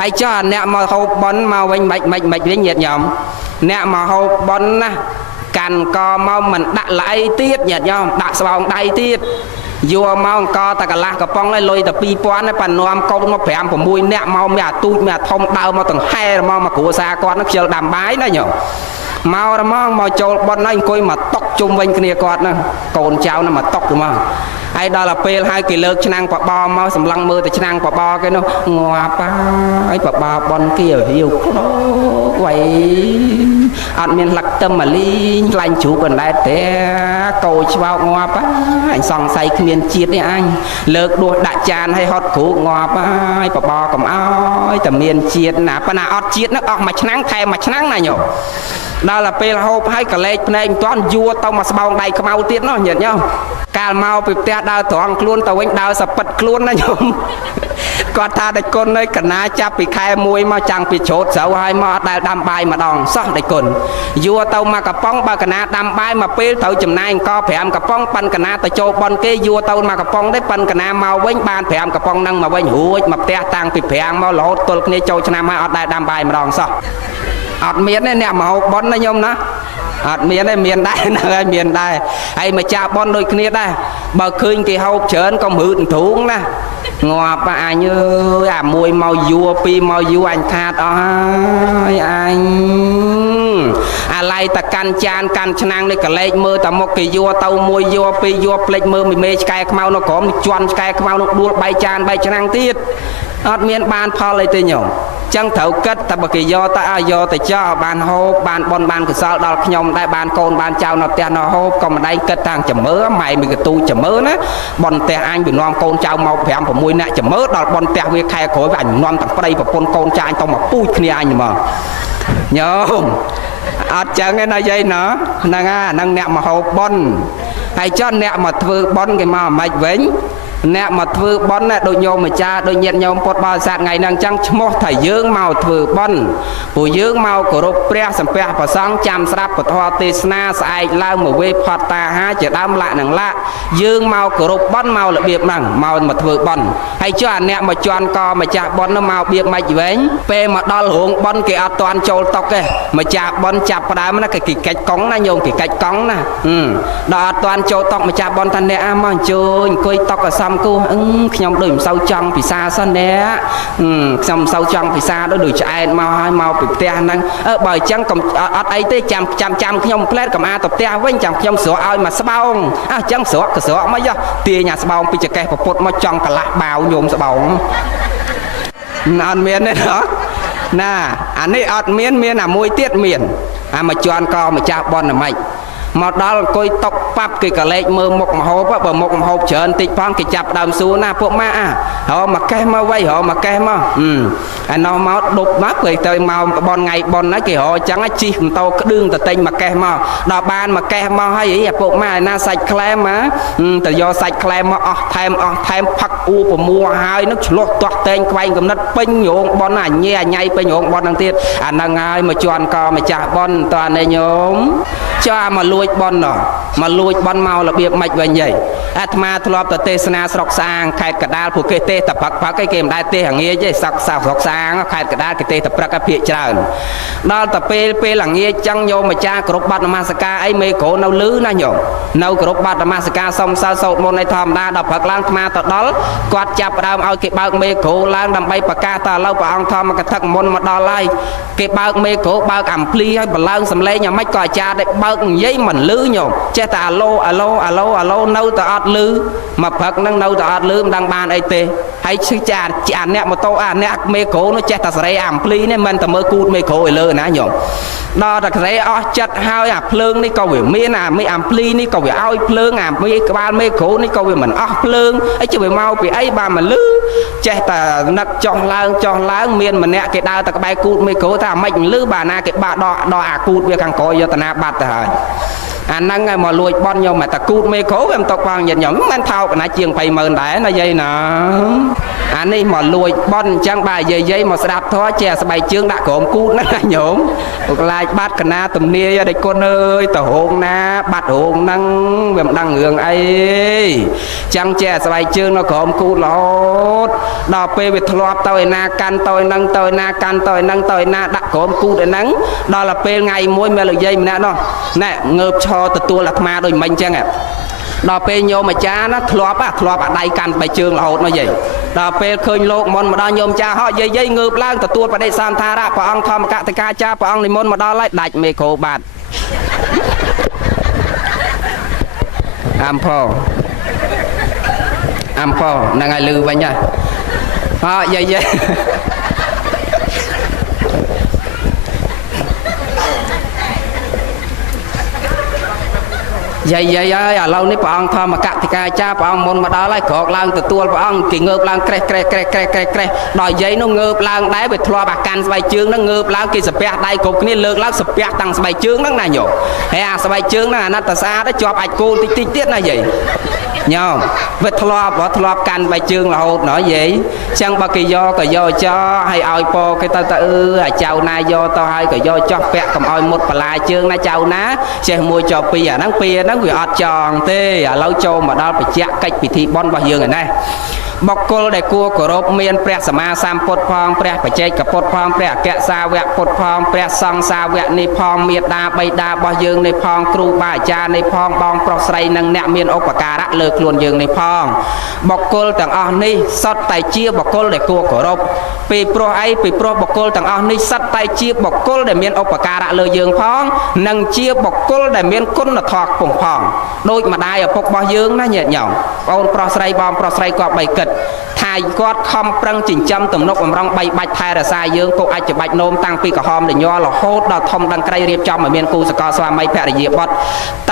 ហើយចុះអ្នកមកហូបបន់មកវិញមិនវិញញាតិញោមអ្នកមកហូបបន់ណាកាន់កមកមិនដាក់ល្អីទៀតញាតិញោមដាក់ស្បោងដៃទៀតយកមកអង្គតកន្លះកំប៉ុងឲ្យលុយតែ2000ឯងប៉ានាំកូនមក5 6នាក់មកមានអាទូចមានអាធំដើមមកទាំងហែមកគ្រួសារគាត់នឹងខ្ជិលដាំបាយណាញោមមករមងមកចូលបន់ហើយអង្គុយមកតុកជុំវិញគ្នាគាត់ហ្នឹងកូនចៅហ្នឹងមកតុកទៅមកហើយដល់ទៅពេលហើយគេលើកឆ្នាំងបបរមកសម្លឹងមើលទៅឆ្នាំងបបរគេនោះងាប់ហើយបបរបន់គេរាវក្លោវៃអត់មានលឹកទឹមមកលីងខ្លាញ់ជ្រូកបណ្ដែតទេកោឆ្វោកងាប់អញសង្ស័យគ្មានជាតិទេអញលើកដួសដាក់ចានឲ្យហត់គ្រូងាប់ហើយបបរកំអើយតែមានជាតិណាប៉ុន្តែអត់ជាតិហ្នឹងអស់មួយឆ្នាំងថែមមួយឆ្នាំងណាញោមដល់ទៅពេលហូបហើយកលេចភ្នែកមិនទាន់យួរទៅមកស្បោងដៃខ្មៅទៀតនោះញាតិញោមកាលមកពីផ្ទះដើរត្រង់ខ្លួនទៅវិញដើរសពិតខ្លួនណាញោមគាត់ថាដេចគុណនៅកណាចាប់ពីខែ1មកចាំងពីច្រូតស្រូវហើយមកអត់ដែលដាំបាយម្ដងសោះដេចគុណយួរទៅមកកំប៉ុងបើកណាដាំបាយមកពេលត្រូវចំណាយអង្គ5កំប៉ុងប៉ិនកណាទៅចូលបនគេយួរទៅមកកំប៉ុងទេប៉ិនកណាមកវិញបាន5កំប៉ុងហ្នឹងមកវិញរួចមកផ្ទះតាំងពី5មករហូតទល់គ្នាចូលឆ្នាំហើយអត់ដែលដាំបាយម្ដងសោះអត់មានទេអ្នកមកហូបបនណាញោមណាអត់មានទេមានដែរហ្នឹងហើយមានដែរហើយមកចាបនដូចគ្នាដែរបើឃើញគេហូបច្រើនក៏មឺតធូងណាងាប់អញអើយអាមួយមកយួរពីរមកយួរអញខាតអស់ហើយអញអាឡៃតកាន់ចានកាន់ឆ្នាំងនេះកលេចមើលតែមុខគេយួរទៅមួយយួរពីរយួរផ្លេចមើលមេឆ្កែខ្មៅនៅក្រោមនេះជន់ឆ្កែខ្មៅនោះដួលបែកចានបែកឆ្នាំងទៀតអត់មានបានផលអីទេញោមចឹងត្រូវគិតតែបើគេយកទៅយកទៅចោលបានហូបបានបនបានកសលដល់ខ្ញុំដែរបានកូនបានចៅនៅផ្ទះនៅហូបក៏មិនដែរគិតតាំងចម្មើម៉ែមួយកទូចម្មើណាបនផ្ទះអញវានាំកូនចៅមក5 6នាក់ចម្មើដល់បនផ្ទះវាខែក្រោយវាអញនាំទាំងប្តីប្រពន្ធកូនចៅអញទៅមកពូជគ្នាអញហ្មងញោមអត់ចឹងទេណាយាយណាហ្នឹងហ្នឹងអ្នកមកហូបបនហើយចុះអ្នកមកធ្វើបនគេមកមិនវិញអ្នកមកធ្វើបន់ណាដូចញោមអាចារ្យដូចញាតិញោមពុទ្ធបរិស័ទថ្ងៃហ្នឹងអញ្ចឹងឈ្មោះថាយើងមកធ្វើបន់ព្រោះយើងមកគោរពព្រះសម្ពះប្រសង់ចាំស្ដាប់ពធទេសនាស្អែកឡើងមកវេផតតាហាជាដើមលក្ខនឹងលក្ខយើងមកគោរពបន់មករបៀបហ្នឹងមកធ្វើបន់ហើយចុះអាអ្នកមកជន់កម្ចាស់បន់នោះមករបៀបម៉េចវិញពេលមកដល់រោងបន់គេអត់ទាន់ចូលតុកទេម្ចាស់បន់ចាប់ផ្ដើមណាគេកិច្ចកង់ណាញោមគេកិច្ចកង់ណាដល់អត់ទាន់ចូលតុកម្ចាស់បន់ថាអ្នកមកអញ្ជើញអង្គុយតុកអសមគូខ្ញុំដូចមិនសូវចង់ពិសាសិនដែរខ្ញុំមិនសូវចង់ពិសាដូចឆ្អែតមកហើយមកពីផ្ទះហ្នឹងបើអញ្ចឹងអត់អីទេចាំខ្ញុំផ្លែតកំអាទៅផ្ទះវិញចាំខ្ញុំស្រក់ឲ្យមកស្បោងអញ្ចឹងស្រក់មកទាញអាស្បោងពីចកេះប្រពុតមកចង់កន្លះបាវញោមស្បោងអត់មានទេណាអានេះអត់មានអាមួយទៀតមាន មកជន់ក៏ម្ចាស់បនហ្មិចមកដល់អង្គុយតុកប៉ាប់គេក៏លេចមើលមុខមហូបបើមុខមហូបច្រើនតិចផងគេចាប់ដើមសួរណាពួកម៉ាហៅមកកេះមកវៃហៅមកកេះមកអានោះមកដប់មកពេលទៅមកបនថ្ងៃបនហ្នឹងគេរអញ្ចឹងជីកម៉ូតូក្ដឿងទៅទិញមកកេះមកដល់បានមកកេះមកហើយអាពួកម៉ាណាសាច់ក្លែមទៅយកសាច់ក្លែមមកអស់ថែមផឹកអ៊ូប្រមួហើយនឹងឆ្លោះទាស់តែងខ្វែងកំណត់ពេញរោងបនអញ៉ែអញ៉ៃពេញរោងបនហ្នឹងទៀតអាហ្នឹងហើយមកជន់ក៏ម្ចាស់បនតើនេះញោមចាមកលួចបនមកលួចបនមករបៀបម៉េចវិញហីអាត្មាធ្លាប់ទៅទេសនាស្រុកសាងខេត្តកដាលពួកគេទេសតែផឹកគេមិនដែលទេសងាយទេសស្រុកសាងខេត្តកដាលគេទេសតែព្រឹកឲ្យភាកច្រើនដល់តែពេលល្ងាចចឹងញោមម្ចាស់គ្រប់បាត់នមស្ការអីមេក្រូនៅលឺណាញោមនៅគ្រប់បាត់នមស្ការសុំសើសូត្រមន្តឲ្យធម្មតាដល់ព្រឹកឡើងអាត្មាទៅដល់គាត់ចាប់ដើមឲ្យគេបើកមេក្រូឡើងដើម្បីប្រកាសតើឥឡូវព្រះអង្គធម្មកថាមុនមកដល់ហើយគេបើកមេក្រូបើកអាំភ្លីឲ្យបឡើងសំឡេងយ៉ាងម៉េចក៏អាចារ្យដែរបើកនិយាយមិនលឺញោមចេះតែអាឡូនៅតែអត់លឺមកព្រឹកហ្នឹងនៅតែអត់លឺមិនដឹងបានអីទេហើយឈឺចាអាអ្នកម៉ូតូអាអ្នកមេក្រូនោះចេះតែសេរីអាំភ្លីនេះមិនតែមើលគូតមេក្រូឲ្យលើណាញោមដល់តែសេរីអស់ចិត្តហើយអាភ្លើងនេះក៏វាមានអាំភ្លីនេះក៏វាឲ្យភ្លើងអាមេក្បាលមេក្រូនេះក៏វាមិនអស់ភ្លើងអីជិះវាមកពីអីបានមកលឺចេះតែនឹកចុះឡើងមានម្នាក់គេដើរទៅក្បែរគូតមេក្រូថាអាម៉េចមិនលឺបាទណាគេបាក់ដល់អាគូតវាខាងក្រោយយកតាណាបាត់ទៅហើយអាហ្នឹងឲ្យមកលួចបនញោមតែគូតមេក្រូវាមិនຕົកផងញាតិញោមមិនថោកណាជាង 20,000 ដែរណាយាយណាអានេះមកលួចបនអញ្ចឹងបាទយាយមកស្ដាប់ធម៌ជាស្បែកជើងដាក់ក្រោមគូតហ្នឹងណាញោមខ្លាចបាត់កណាទំនាយដេចគុណអើយទៅរោងណាបាត់រោងហ្នឹងវាមិនដឹងរឿងអីចឹងជាស្បែកជើងនៅក្រោមគូតរហូតដល់ពេលវាធ្លាប់ទៅឯណាកាន់ទៅឯហ្នឹងទៅឯណាកាន់ទៅឯហ្នឹងទៅឯណាដាក់ក្រោមគូតឯហ្នឹងដល់ទៅពេលថ្ងៃមួយមានលោកយាយម្នាក់នោះណែងើបឈរទទួលអាត្មាដូចមិញចឹងដល់ពេលញោមអាចារ្យណាធ្លាប់អាដៃកាន់បែកជើងរហូតនោះយាយដល់ពេលឃើញលោកមុនមកដល់ញោមចាស់ហោះយាយងើបឡើងទទួលបដិសន្ធារៈព្រះអង្គធម្មកតិកាចារ្យព្រះអង្គនិមន្តមកដល់ហើយដាច់មេក្រូបាត់អំផហ្នឹងឲ្យលឺវិញហ៎យាយយាយហើយឥឡូវនេះព្រះអង្គធម្មកតិកាចារ្យព្រះអង្គមុនមកដល់ហើយក្រោកឡើងទទួលព្រះអង្គគេងើបឡើងក្រេះដល់យាយនោះងើបឡើងដែរវាធ្លាប់អាកាន់ស្បែកជើងហ្នឹងងើបឡើងគេសាពះដៃគ្រប់គ្នាលើកឡើងសាពះតាំងស្បែកជើងហ្នឹងណាញោមហើយអាស្បែកជើងហ្នឹងអាណិតតែស្អាតជាប់អាចគោលតិចទៀតណាយាយញោមវាធ្លាប់កាន់ស្បែកជើងរហូតណោះយាយចឹងបើគេយកក៏យកចោឲ្យពគេទៅអាចៅណាយកទៅហើយក៏យកចោះពាក់កុំឲ្យមុតបន្លាជើងណាចៅណាចេះមួយចោពីអាហ្នឹងវាអត់ចង់ទេឥឡូវចូលមកដល់បច្ចៈកិច្ចពិធីបុណ្យរបស់យើងឯណាបុគ្គលដែលគួរគោរពមានព្រះសម្មាសម្ពុទ្ធផងព្រះបច្ចេកពុទ្ធផងព្រះអគ្គសាវកពុទ្ធផងព្រះសង្ឃសាវកនេះផងមេត្តាបិតារបស់យើងនេះផងគ្រូបាអាចារ្យនេះផងបងប្រុសស្រីនិងអ្នកមានឧបការៈលើខ្លួនយើងនេះផងបុគ្គលទាំងអស់នេះសុទ្ធតែជាបុគ្គលដែលគួរគោរពពីព្រោះបុគ្គលទាំងអស់នេះសុទ្ធតែជាបុគ្គលដែលមានឧបការៈលើយើងផងនិងជាបុគ្គលដែលមានគុណធម៌ខ្ពស់ផងដូចម្ដាយឪពុករបស់យើងណាញាតិញោមបងប្រុសស្រីបងប្រុសស្រីគាត់បីគិតថាគាត់ខំប្រឹងចិញ្ចឹមទំនុកបំរុងបីបាច់ថែរក្សាយើងពុកអាចច្បាច់នោមតាំងពីក្រហមលញ័ររហូតដល់ធំដង្ក្រៃរៀបចំឲ្យមានគូសកលស្វាមីភរិយាបុត្រ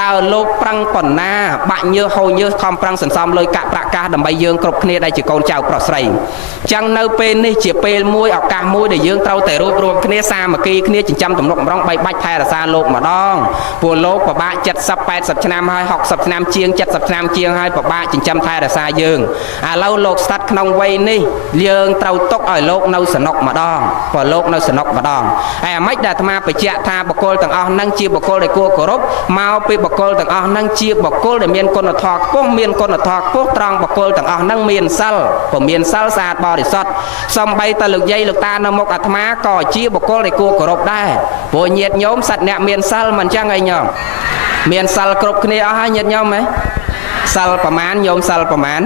តើលោកប្រឹងប៉ុណ្ណាបាក់ញើសហូរញើសខំប្រឹងសន្សំលុយកាក់ប្រាក់កាសដើម្បីយើងគ្រប់គ្នាដែលជាកូនចៅប្រុសស្រីចឹងនៅពេលនេះជាពេលមួយឱកាសមួយដែលយើងត្រូវតែរួបរวมគ្នាសាមគ្គីគ្នាចិញ្ចឹមទំនុកបំរុងបីបាច់ថែរក្សាលោកម្ដងពួកលោកពិបាក70 80ឆ្នាំហើយ60ឆ្នាំជាង70ឆ្នាំជាងហើយពិបាកចិញ្ចឹមថែរក្សាយើងឥឡូវលោកស្ថិតក្នុងវ័យនេះយើងត្រូវទុកឲ្យលោកនៅសនុកម្ដងព្រោះលោកនៅសនុកម្ដងហើយអាម៉េចដែលអាត្មាបញ្ជាក់ថាបុគ្គលទាំងអស់ហ្នឹងជាបុគ្គលដែលគួរគោរពមកពីបុគ្គលទាំងអស់ហ្នឹងជាបុគ្គលដែលមានគុណធម៌ខ្ពស់មានគុណធម៌ខ្ពស់ត្រង់បុគ្គលទាំងអស់ហ្នឹងមានសិលពុំមានសិលស្អាតបរិសុទ្ធសំបីតែលោកយាយលោកតានៅមុខអាត្មាក៏ជាបុគ្គលដែលគួរគោរពដែរព្រោះញាតិញោមសត្វអ្នកមានសិលមិនចឹងអីញោមមានសិលគ្រប់គ្នាអស់ហើយញាតិញោមហ៎សិលប្រមាណញោមសិលប្រមាណ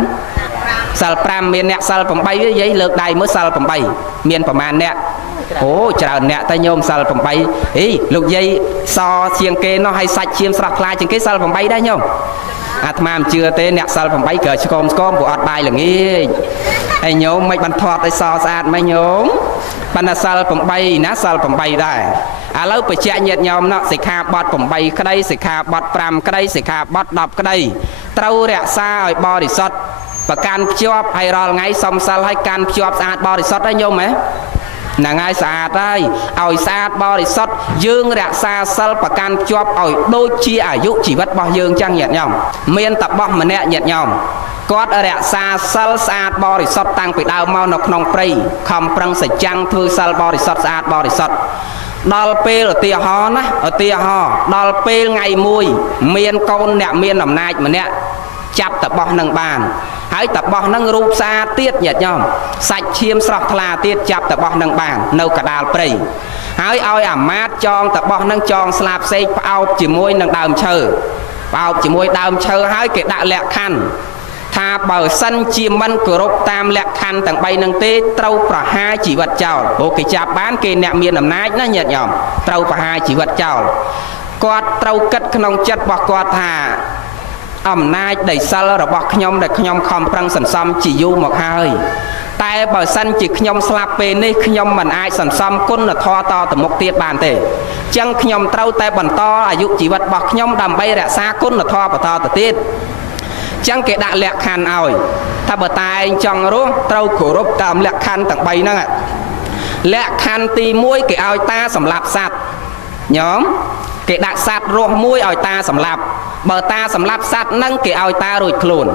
សិល5មានអ្នកសិល8វាយាយលើកដៃមើលសិល8មានប្រមាណអ្នកអូច្រើនអ្នកតែញោមសិល8អីលោកយាយសជាងគេនោះឲ្យសាច់ឈាមស្រស់ថ្លាជាងគេសិល8ដែរញោមអាត្មាមិនជឿទេអ្នកសិល8ក្រៅឆ្កមព្រោះអត់បាយល្ងាចហើយញោមមិនបានធាត់ឲ្យសស្អាតមិនញោមបណ្ណាសិល8ណាសិល8ដែរ ឥឡូវបញ្ជាក់ញាតិញោមណោះសិក្ខាបទ8ក្តីសិក្ខាបទ5ក្តីសិក្ខាបទ10ក្តីត្រូវរក្សាឲ្យបរិសុទ្ធប្រកាន់ភ្ជាប់ឲ្យរាល់ថ្ងៃសំសិលឲ្យកាន់ភ្ជាប់ស្អាតបរិសុទ្ធហើយញោមហ៎ហ្នឹងហើយស្អាតហើយឲ្យស្អាតបរិសុទ្ធយើងរក្សាសិលប្រកាន់ភ្ជាប់ឲ្យដូចជាអាយុជីវិតរបស់យើងចឹងញាតិញោមមានតបោះម្នាក់ញាតិញោមគាត់រក្សាសិលស្អាតបរិសុទ្ធតាំងពីដើមមកនៅក្នុងព្រៃខំប្រឹងសច្ចាំងធ្វើសិលបរិសុទ្ធស្អាតបរិសុទ្ធដល់ពេលឧទាហរណ៍ណាឧទាហរណ៍ដល់ពេលថ្ងៃមួយមានកូនអ្នកមានអំណាចម្នាក់ចាប់តបោះនឹងបានហើយតបោះនឹងរូបស្អាតទៀតញាតិញោមសាច់ឈាមស្រស់ថ្លាទៀតចាប់តបោះនឹងបាននៅកដាលព្រៃហើយឲ្យអាមាត្យចងតបោះនឹងចងស្លាបសេកផ្អោបជាមួយនឹងដើមឈើផ្អោបជាមួយដើមឈើហើយគេដាក់លក្ខខណ្ឌថាបើសិនជាមិនគោរពតាមលក្ខខណ្ឌទាំង3នឹងទេត្រូវប្រហារជីវិតចោលអូគេចាប់បានគេអ្នកមានអំណាចណាញាតិញោមត្រូវប្រហារជីវិតចោលគាត់ត្រូវគិតក្នុងចិត្តរបស់គាត់ថាអំណាចដីសិលរបស់ខ្ញុំដែលខ្ញុំខំប្រឹងសន្សំជាយូរមកហើយតែបើសិនជាខ្ញុំស្លាប់ពេលនេះខ្ញុំមិនអាចសន្សំគុណធម៌តទៅមុខទៀតបានទេអញ្ចឹងខ្ញុំត្រូវតែបន្តអាយុជីវិតរបស់ខ្ញុំដើម្បីរក្សាគុណធម៌បន្តទៅទៀតចឹងគេដាក់លក្ខខណ្ឌឲ្យថាបើតែឯងចង់រស់ត្រូវគោរពតាមលក្ខខណ្ឌទាំង3ហ្នឹងលក្ខខណ្ឌទី1គេឲ្យតាសម្លាប់សត្វញោមគេដាក់សត្វរស់មួយឲ្យតាសម្លាប់បើតាសម្លាប់សត្វហ្នឹងគេឲ្យតារួចខ្លួន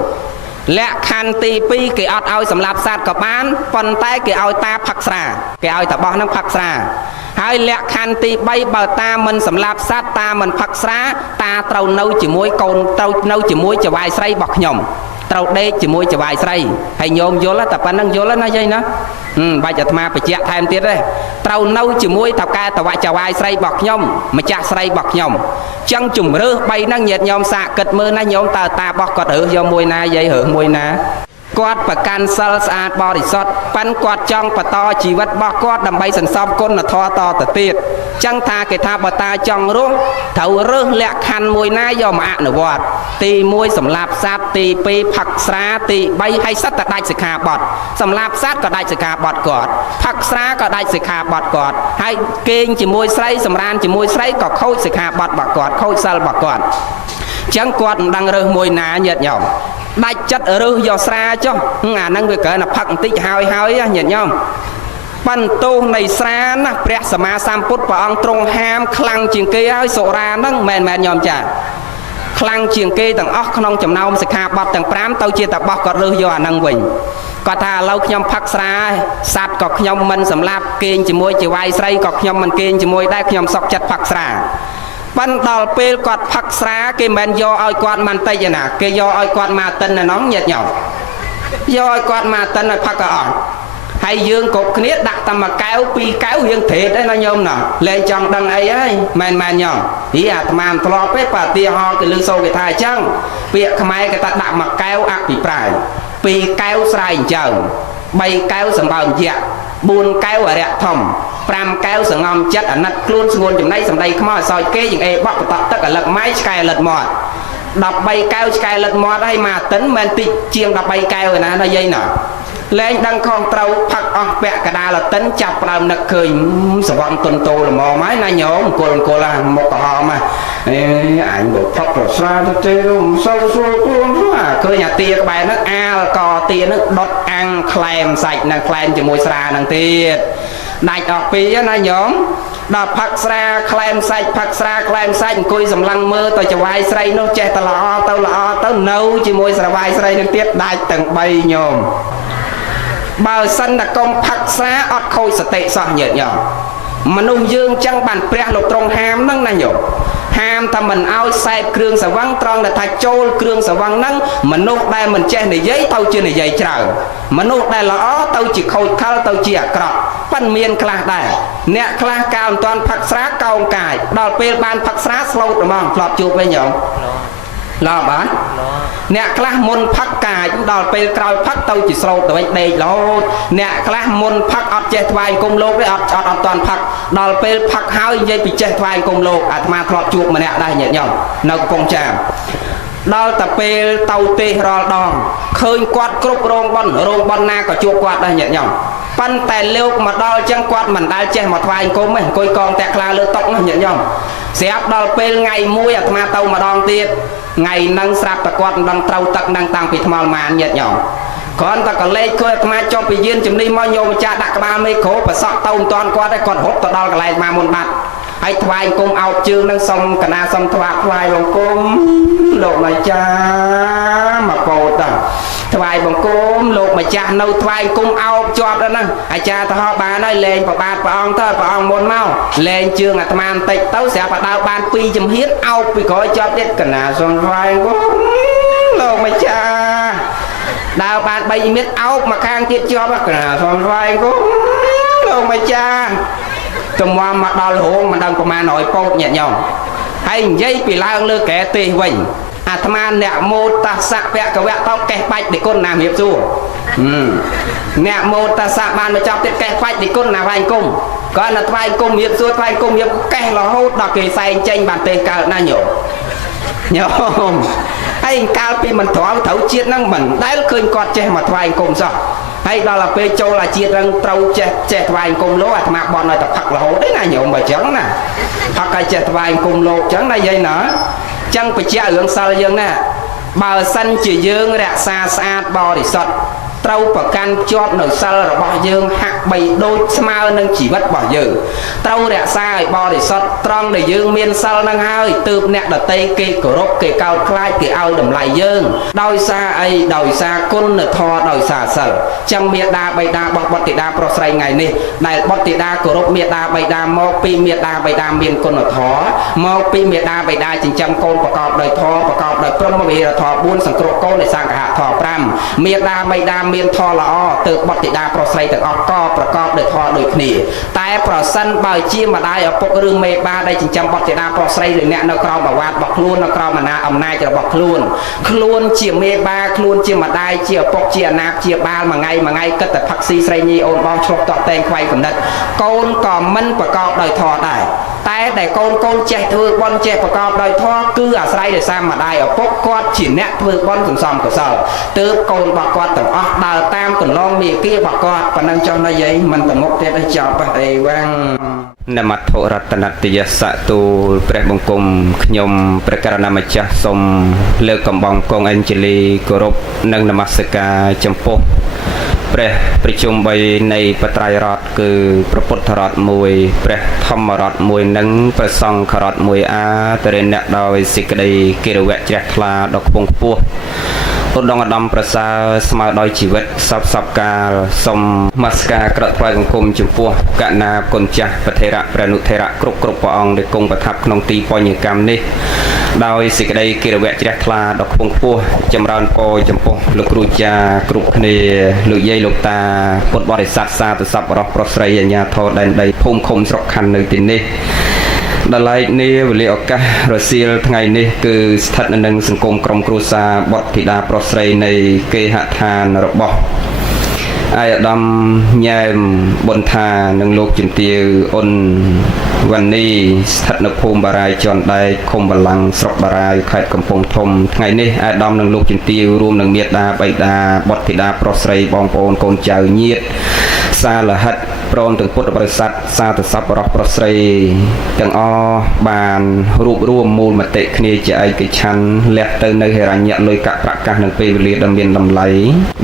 លក្ខខណ្ឌទី2គេអត់ឲ្យសម្លាប់សត្វក៏បានប៉ុន្តែគេឲ្យតាផឹកស្រាគេឲ្យតាបោះហ្នឹងផឹកស្រាហើយលក្ខខណ្ឌទី3បើតាមិនសម្លាប់សត្វតាមិនផឹកស្រាតាត្រូវនៅជាមួយកូនត្រូវនៅជាមួយចៅហ្វាយស្រីរបស់ខ្ញុំត្រូវដេកជាមួយចៅហ្វាយស្រីហើយញោមយល់តែប៉ុណ្្នឹងយល់ណាយាយណាបាច់អាត្មាបញ្ជាក់ថែមទៀតទេត្រូវនៅជាមួយតកែតវចៅហ្វាយស្រីរបស់ខ្ញុំម្ចាស់ស្រីរបស់ខ្ញុំចឹងជំរឿស3ហ្នឹងញាតិញោមសាកគិតមើលណាញោមតើតាបោះគាត់រើសយកមួយណាយាយរើសមួយណាគាត់ប្រកាន់សិលស្អាតបរិសុទ្ធប៉ិនគាត់ចង់បន្តជីវិតរបស់គាត់ដើម្បីសន្សំគុណធម៌តទៅទៀតចឹងថាគេថាបើតាចង់រស់ត្រូវរើសលក្ខខណ្ឌមួយណាយកមកអនុវត្តទី1សម្លាប់សត្វទី2ផឹកស្រាទី3ឲ្យសត្វតែដាច់សិក្ខាបទសម្លាប់សត្វក៏ដាច់សិក្ខាបទគាត់ផឹកស្រាក៏ដាច់សិក្ខាបទគាត់ហើយគេងជាមួយស្រីសម្រានជាមួយស្រីក៏ខូចសិក្ខាបទរបស់គាត់ខូចសិលរបស់គាត់ចឹងគាត់មិនដឹងរើសមួយណាញាតិញោមដាច់ចិត្តរើសយកស្រាចុះអាហ្នឹងវាគ្រាន់តែផឹកបន្តិចហើយញាតិញោមបន្ទោសនៃស្រាណាព្រះសម្មាសម្ពុទ្ធព្រះអង្គទ្រង់ហាមខ្លាំងជាងគេហើយសុរាហ្នឹងមិនមែនញោមចាខ្លាំងជាងគេទាំងអស់ក្នុងចំណោមសិក្ខាបទទាំង5ទៅជាតបោះគាត់រើសយកអាហ្នឹងវិញគាត់ថាឥឡូវខ្ញុំផឹកស្រាសត្វក៏ខ្ញុំមិនសម្លាប់គេងជាមួយជាវាយស្រីក៏ខ្ញុំមិនគេងជាមួយដែរខ្ញុំសុកចិត្តផឹកស្រាប៉ុន្តែដល់ពេលគាត់ផឹកស្រាគេមិនយកឲ្យគាត់មិនតិចណាគេយកឲ្យគាត់មកតិនណងញាតិញោមយកឲ្យគាត់មកតិនឲ្យផឹកក៏អត់ហើយយើងគ្រប់គ្នាដាក់តែមួយកែវ2កែវរៀងត្រេតឯណាញោមណោះលែងចង់ដឹងអីហើយមែនញោមអាត្មាមិនធ្លាប់ទេបើទីហោគេលឺសូគេថាអញ្ចឹងពាក្យខ្មែរគេថាដាក់មួយកែវអភិប្រាយ2កែវស្រែអញ្ចឹង3កែវសម្បើមយៈ4កែវអរិយធម្ម5កែវសងំចិត្តអាណិតខ្លួនស្ងួនចំណៃសម្ដីខ្មោចសោយគេយើងអេបក់បតក់ទឹកអាលឹកម៉ៃឆ្កែលិតមាត់13កែវឆ្កែលិតមាត់ហើយមកតិនមិនតិចជាង13កែវឯណាដល់យាយណាលែងដឹងខុសត្រូវផឹកអស់ពាក់កដាលតិនចាប់ផ្ដើមនឹកឃើញសវណ្ណទុនតូល្មមហើយណាញោមអង្គុលមុខក្រហមអញបើផឹកប្រស្រាទៅទេមិនសូវស្រួលខ្លួនឃើញអាទាក្បែរហ្នឹងអាលកទាហ្នឹងដុតអាំងខ្លែមសាច់នឹងខ្លែមជាមួយស្រាហ្នឹងទៀតដាច់អស់ពីណាញោមដល់ផឹកស្រាខ្លែមសាច់ផឹកស្រាខ្លែមសាច់អង្គុយសម្លឹងមើលទៅចវាយស្រីនោះចេះតែល្អទៅនៅជាមួយស្រវាយស្រីនឹងទៀតដាច់ទាំង3ញោមបើសិនតែកុំផឹកស្រាអត់ខូចសតិសោះញាតិញោមមនុស្សយើងចឹងបានព្រះលោកទ្រង់ហាមហ្នឹងណាញោមហាមថាមិនឲ្យសេពគ្រឿងសង្វឹងត្រង់តែថាចូលគ្រឿងសង្វឹងហ្នឹងមនុស្សដែលមិនចេះនិយាយទៅជានិយាយច្រើនមនុស្សដែលល្អទៅជាខូចខលទៅជាអាក្រក់ប៉ិនមានខ្លះដែរអ្នកខ្លះកាលមិនទាន់ផឹកស្រាកោងកាយដល់ពេលបានផឹកស្រាស្លូតហ្មងធ្លាប់ជួបវិញញោមឡោបានអ្នកខ្លះមុនផឹកកាយដល់ពេលក្រោយផឹកទៅជាស្រោតទៅវិញដេករហូតអ្នកខ្លះមុនផឹកអត់ចេះថ្វាយគុំលោកទេអត់តាន់ផឹកដល់ពេលផឹកហើយនិយាយពីចេះថ្វាយគុំលោកអាត្មាធ្លាប់ជួបម្នាក់ដែរញាតិញោមនៅកំពង់ចាមដល់តែពេលទៅទេសរាល់ដងឃើញគាត់គ្រប់រោងប៉ុនណាក៏ជួបគាត់ដែរញាតិញោម ប៉ុន្តែលោកមកដល់ចឹងគាត់មិនដែលចេះមកថ្វាយអង្គមទេអង្គុយកងតាក់ខ្លាលើតុនោះញាតិញោមស្រាប់ដល់ពេលថ្ងៃមួយអាត្មាទៅម្ដងទៀតថ្ងៃហ្នឹងស្រាប់តែគាត់មិនដឹងត្រូវទឹកហ្នឹងតាំងពីថ្មម៉ានញាតិញោមគ្រាន់តែកលេចគាត់អាត្មាចុះពីយានជំនិះមកញោមម្ចាស់ដាក់ក្បាលមេក្រូប្រសក់ទៅមិនតាន់គាត់ទេគាត់រត់ទៅដល់កន្លែងមកមុនបាត់ហើយថ្វាយអង្គមអោបជើងនឹងសុំកណាសុំថ្វាយអង្គមលោកម្ចាស់មកពោតថ្វាយបង្គំលោកម្ចាស់នៅថ្វាយអង្គមអោបជាប់ដល់ហ្នឹងអាចារ្យទៅហោបានហើយលែងប្របាទព្រះអង្គទៅព្រះអង្គមុនមកលែងជើងអាត្មាបន្តិចទៅស្រាប់តែដើរបាន2ជំហានអោបពីក្រោយជាប់ទៀតកណាសុំថ្វាយអង្គមលោកម្ចាស់ដើរបាន3ជំហានអោបមកខាងទៀតជាប់កណាសុំថ្វាយអង្គមលោកម្ចាស់ទំមមកដល់រោងមិនដឹងប្រមាណ100ពោតញាតិញោមហើយនិយាយពីឡើងលើកែទេសវិញអាត្មាអ្នកមោតសៈភគវៈតោកេះបាច់និគុណណារៀបសួរអ្នកមោតសៈបានមកចាប់ទៀតកេះបាច់និគុណណាវាយគុំគាត់ទៅថ្វាយគុំរៀបសួរថ្វាយគុំរៀបកេះរហូតដល់គេសែងចេញបានទេកើតណាញោមហើយកាលពីមិនត្រង់ត្រូវជាតិហ្នឹងមិនដែលឃើញគាត់ចេះមកថ្វាយគុំសោះហើយដល់ទៅពេលចូលអាជាតិរឹងត្រូវចេះថ្វាយអង្គមលោកអាត្មាបន់ឲ្យតែផឹករហូតទេណាញោមបើចឹងណាផឹកឲ្យចេះថ្វាយអង្គមលោកចឹងណាយាយណាចឹងបញ្ជាក់រឿងសិលយើងណាបើសិនជាយើងរក្សាស្អាតបរិសុទ្ធត្រូវប្រកាន់ជាប់នៅសិលរបស់យើងហាក់បីដូចស្មើនឹងជីវិតរបស់យើងត្រូវរក្សាឲ្យបរិសុទ្ធត្រង់ដែលយើងមានសិលនឹងហើយទើបអ្នកដតីគេគោរពគេកោតខ្លាចគេឲ្យតម្លៃយើងដោយសារអីដោយសារគុណធម៌ដោយសារសិលចឹងមេដាបៃតារបស់បុត្រធីតាប្រុសស្រីថ្ងៃនេះដែលបុត្រធីតាគោរពមេដាបៃតាមកពីមេដាបៃតាមានគុណធម៌មកពីមេដាបៃតាចិញ្ចឹមកូនប្រកបដោយធម៌ប្រកបដោយព្រហ្មវិហារធម៌4សង្គ្រោះកូននៃសង្ឃហធម៌5មេដាបៃតាមានធម៌ល្អទើបបុត្រធីតាប្រុសស្រីទាំងអស់ក៏ប្រកបដោយធម៌ដូចគ្នាតែប្រសិនបើជាម្ដាយឪពុកឬមេបាដែលចិញ្ចឹមបុត្រធីតាប្រុសស្រីឬអ្នកនៅក្រោមអាវ៉ាតរបស់ខ្លួននៅក្រោមអំណាចរបស់ខ្លួនជាមេបាខ្លួនជាម្ដាយជាឪពុកជាអាណាព្យាបាលមួយថ្ងៃគិតតែផឹកស៊ីស្រីញីអូនបងឆ្លុះតក់តែងខ្វាយកំណត់កូនក៏មិនប្រកបដោយធម៌ដែរតែដែលកូនចេះធ្វើបុណ្យចេះប្រកបដោយធម៌គឺអាស្រ័យដោយសារម្ដាយឪពុកគាត់ជាអ្នកធ្វើបុណ្យសន្សំកុសលទើបកូនរបស់គាត់ទាំងអស់ដើរតាមកន្លងមាគ៌ារបស់គាត់ប៉ុណ្ណឹងចុះណាយាយមិនទៅមុខទៀតឲ្យចប់អីវ៉ាំងនមត្ថរតនតយសៈទូលព្រះបង្គំខ្ញុំព្រះករុណាម្ចាស់សូមលើកកំបងកងអញ្ជលីគោរពនិងនមស្ការចំពោះព្រះប្រជុំ3នៃបត្រៃរដ្ឋគឺព្រះពុទ្ធរដ្ឋ1ព្រះធម្មរដ្ឋ1និងព្រះសង្ឃរដ្ឋ1អាតរិណៈដោយសេចក្តីគិរវៈជ្រះថ្លាដ៏ខ្ពង់ខ្ពស់ឧត្តមឧត្តមប្រសើរស្មើដោយជីវិតសពកាលសូមនមស្ការក្រថ្វាយបង្គំចំពោះកណាគុណចាស់ប្រធេរៈព្រះនុធេរៈគ្រប់ព្រះអង្គដែលគង់ប្រថាប់ក្នុងទីបញ្ញកម្មនេះដោយសេចក្តីគិរវៈជ្រះថ្លាដ៏ខ្ពង់ខ្ពស់ចម្រើនពរចំពោះលោកគ្រូចាគ្រប់គ្នាលោកយាយលោកតាពុទ្ធបរិស័ទសាធុសប្បុរសប្រុសស្រីអាជ្ញាធរដែនដីភូមិឃុំស្រុកខណ្ឌនៅទីនេះដល់ឡែកនេះវេលាឱកាសរសៀលថ្ងៃនេះគឺស្ថិតនៅនឹងសង្គមក្រុមគ្រួសារបុត្រធីតាប្រុសស្រីនៃគេហដ្ឋានរបស់អាយដាមញ៉ែមប៊ុនថានិងលោកជំទាវអ៊ុនវ៉ានីស្ថិតនៅភូមិបារាយជាន់ដែកឃុំបលាំងស្រុកបារាយខេត្តកំពង់ធំថ្ងៃនេះអាយដាមនិងលោកជំទាវរួមនឹងមេដាបៃតាបុត្រធីតាប្រុសស្រីបងប្អូនកូនចៅញាតិសាលហិតព្រមទាំងពុទ្ធបរិស័ទសាធុសប្បុរសប្រុសស្រីទាំងអស់បានរួបរួមមូលមតិគ្នាជាឯកច្ឆន្ទលះទៅនៅហិរញ្ញៈលុយកាក់ប្រាក់កាសនិងពេលវេលាដ៏មានតម្លៃ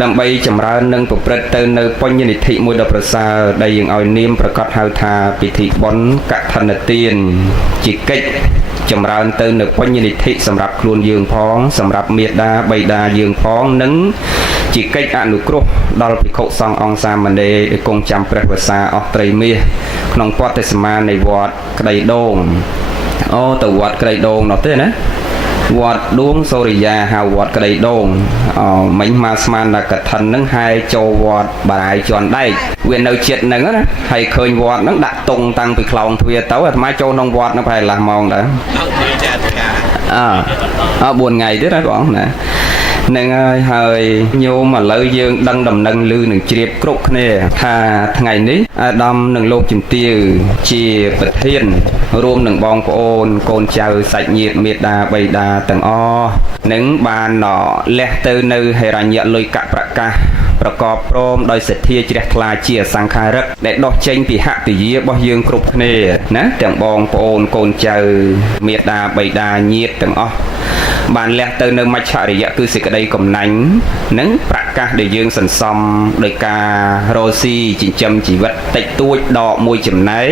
ដើម្បីចម្រើននិងប្រព្រឹត្តទៅនៅបញ្ញនិធិមួយដ៏ប្រសើរដែលយើងឲ្យនាមប្រកាសហៅថាពិធីបុណ្យកឋិនទានជាកិច្ចចម្រើនទៅនៅបញ្ញនិធិសម្រាប់ខ្លួនយើងផងសម្រាប់មេដាបៃតាយើងផងនិងជាកិច្ចអនុគ្រោះដល់ភិក្ខុសង្ឃអង្គសាមណេរដែលគង់ចាំព្រះវស្សាអស់ត្រីមាសក្នុងពត្តិសមានៃវត្តក្តីដូងទៅវត្តក្តីដូងនោះទេណាវត្តដួងសូរិយាហៅវត្តក្តីដូងមិញមកស្មានថាកឋិនហ្នឹងហើយចូលវត្តបារាយជាន់ដែកវានៅចិត្តហ្នឹងណាហើយឃើញវត្តហ្នឹងដាក់តុងតាំងពីខ្លោងទ្វារទៅអាត្មាចូលក្នុងវត្តហ្នឹងប្រហែលកន្លះម៉ោងដែរ4ថ្ងៃទៀតហើយបងណានឹងហើយញោមឥឡូវយើងដឹងដំណឹងឮនឹងជ្រាបគ្រប់គ្នាថាថ្ងៃនេះអាដាមនិងលោកជំទាវជាប្រធាន រួមនឹងបងប្អូនកូនចៅសាច់ញាតិមេត្តាបិតាទាំងអស់នឹងបានលះទៅនៅហិរញ្ញលុយកប្រកាសប្រកបព្រមដោយសទ្ធាជ្រះថ្លាជាសង្ខារិកដែលដោះចេញពីហតិយារបស់យើងគ្រប់គ្នាណាទាំងបងប្អូនកូនចៅមេត្តាបិតាញាតិទាំងអស់បានលះទៅនៅមច្ឆរិយៈគឺសេចក្តីកំណាញ់និងប្រកាសដែលយើងសន្សំដោយការរស់ស៊ីចិញ្ចឹមជីវិតតិចតួចដកមួយចំណែក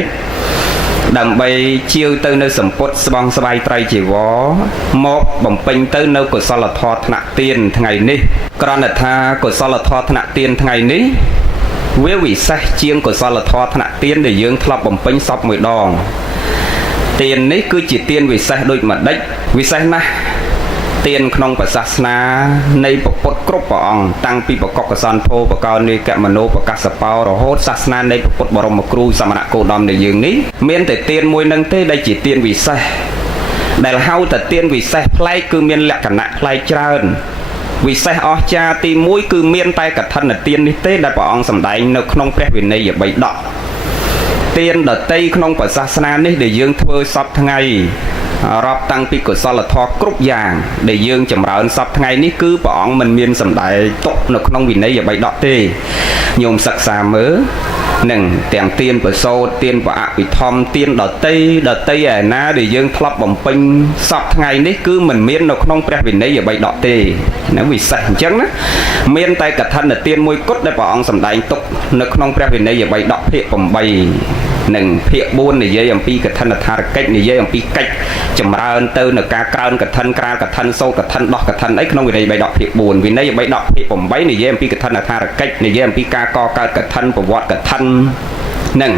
ដើម្បីជាវទៅនៅសម្ពុតស្បង់ស្បៃត្រៃជីវរមកបំពេញទៅនៅកុសលធម៌ថ្នាក់ទានថ្ងៃនេះគ្រាន់តែថាកុសលធម៌ថ្នាក់ទានថ្ងៃនេះវាវិសេសជាងកុសលធម៌ថ្នាក់ទានដែលយើងធ្លាប់បំពេញសពមួយដងទាននេះគឺជាទានវិសេសដូចម្ដេចវិសេសណាស់ទានក្នុងព្រះសាសនានៃពុទ្ធគ្រប់ព្រះអង្គតាំងពីបកកសន្ពោបកោនេកមនោបកាសបោរហូតសាសនានៃពុទ្ធបរមគ្រូសមណគោតមនៃយើងនេះមានតែទានមួយនឹងទេដែលជាទានវិសេសដែលហៅថាទានវិសេសប្លែកគឺមានលក្ខណៈប្លែកច្រើនវិសេសអស្ចារ្យទី1គឺមានតែកឋិនទាននេះទេដែលព្រះអង្គសម្ដែងនៅក្នុងព្រះវិន័យបិដកទានដតីក្នុងព្រះសាសនានេះដែលយើងធ្វើសពថ្ងៃរាប់តាំងពីកុសលធម៌គ្រប់យ៉ាងដែលយើងចម្រើនសពថ្ងៃនេះគឺព្រះអង្គមិនមានសម្ដែងទុកនៅក្នុងវិន័យបិដកទេញោមសិក្សាមើលនឹងទាំងទានប្រសូតទានបអភិធម្មទានដតីឯណាដែលយើងធ្លាប់បំពេញសពថ្ងៃនេះគឺមិនមាននៅក្នុងព្រះវិន័យបិដកទេណាវិសេសអញ្ចឹងណាមានតែកឋិនទានមួយគត់ដែលព្រះអង្គសម្ដែងទុកនៅក្នុងព្រះវិន័យបិដកភាគ8និងភាគ4និយាយអំពីកឋិនថារកិច្ចនិយាយអំពីកិច្ចចម្រើនទៅនៅការក្រើនកឋិនក្រាលកឋិនសូត្រកឋិនដោះកឋិនអីក្នុងវិន័យបិដកភាគ4វិន័យបិដកភាគ8និយាយអំពីកឋិនថារកិច្ចនិយាយអំពីការកកើតកឋិនប្រវត្តិកឋិននឹង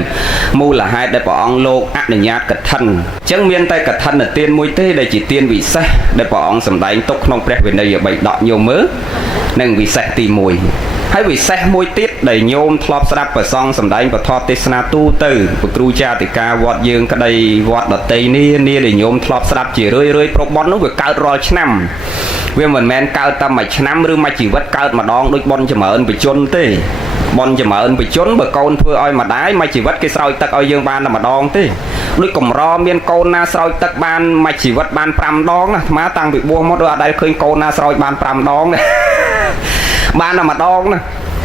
មូលហេតុដែលព្រះអង្គលោកអនុញ្ញាតកឋិនអញ្ចឹងមានតែកឋិនទានមួយទេដែលជាទានវិសេសដែលព្រះអង្គសម្ដែងទុកក្នុងព្រះវិន័យបិដកញោមមើលនឹងវិសេសទី1ហើយវិសេសមួយទៀតដែលញោមធ្លាប់ស្ដាប់ព្រះសង្ឃសម្ដែងពធទេសនាទូទៅព្រះគ្រូចាតិកាវត្តយើងក្តីវត្តដតីនេះដែលញោមធ្លាប់ស្ដាប់ជារឿយប្របុណ្យនោះវាកើតរាល់ឆ្នាំវាមិនមែនកើតតែមួយឆ្នាំឬមួយជីវិតកើតម្ដងដូចបុណ្យចម្រើនបជនទេបុណ្យចម្រើនបជនបើកូនធ្វើឲ្យម្ដាយមួយជីវិតគេស្រោចទឹកឲ្យយើងបានតែម្ដងទេដូចកំរមានកូនណាស្រោចទឹកបានមួយជីវិតបាន5ដងណាអាត្មាតាំងពីបួសមកដូចអត់ដែលឃើញកូនណាស្រោចបាន5ដងទេបានតែម្ដងណា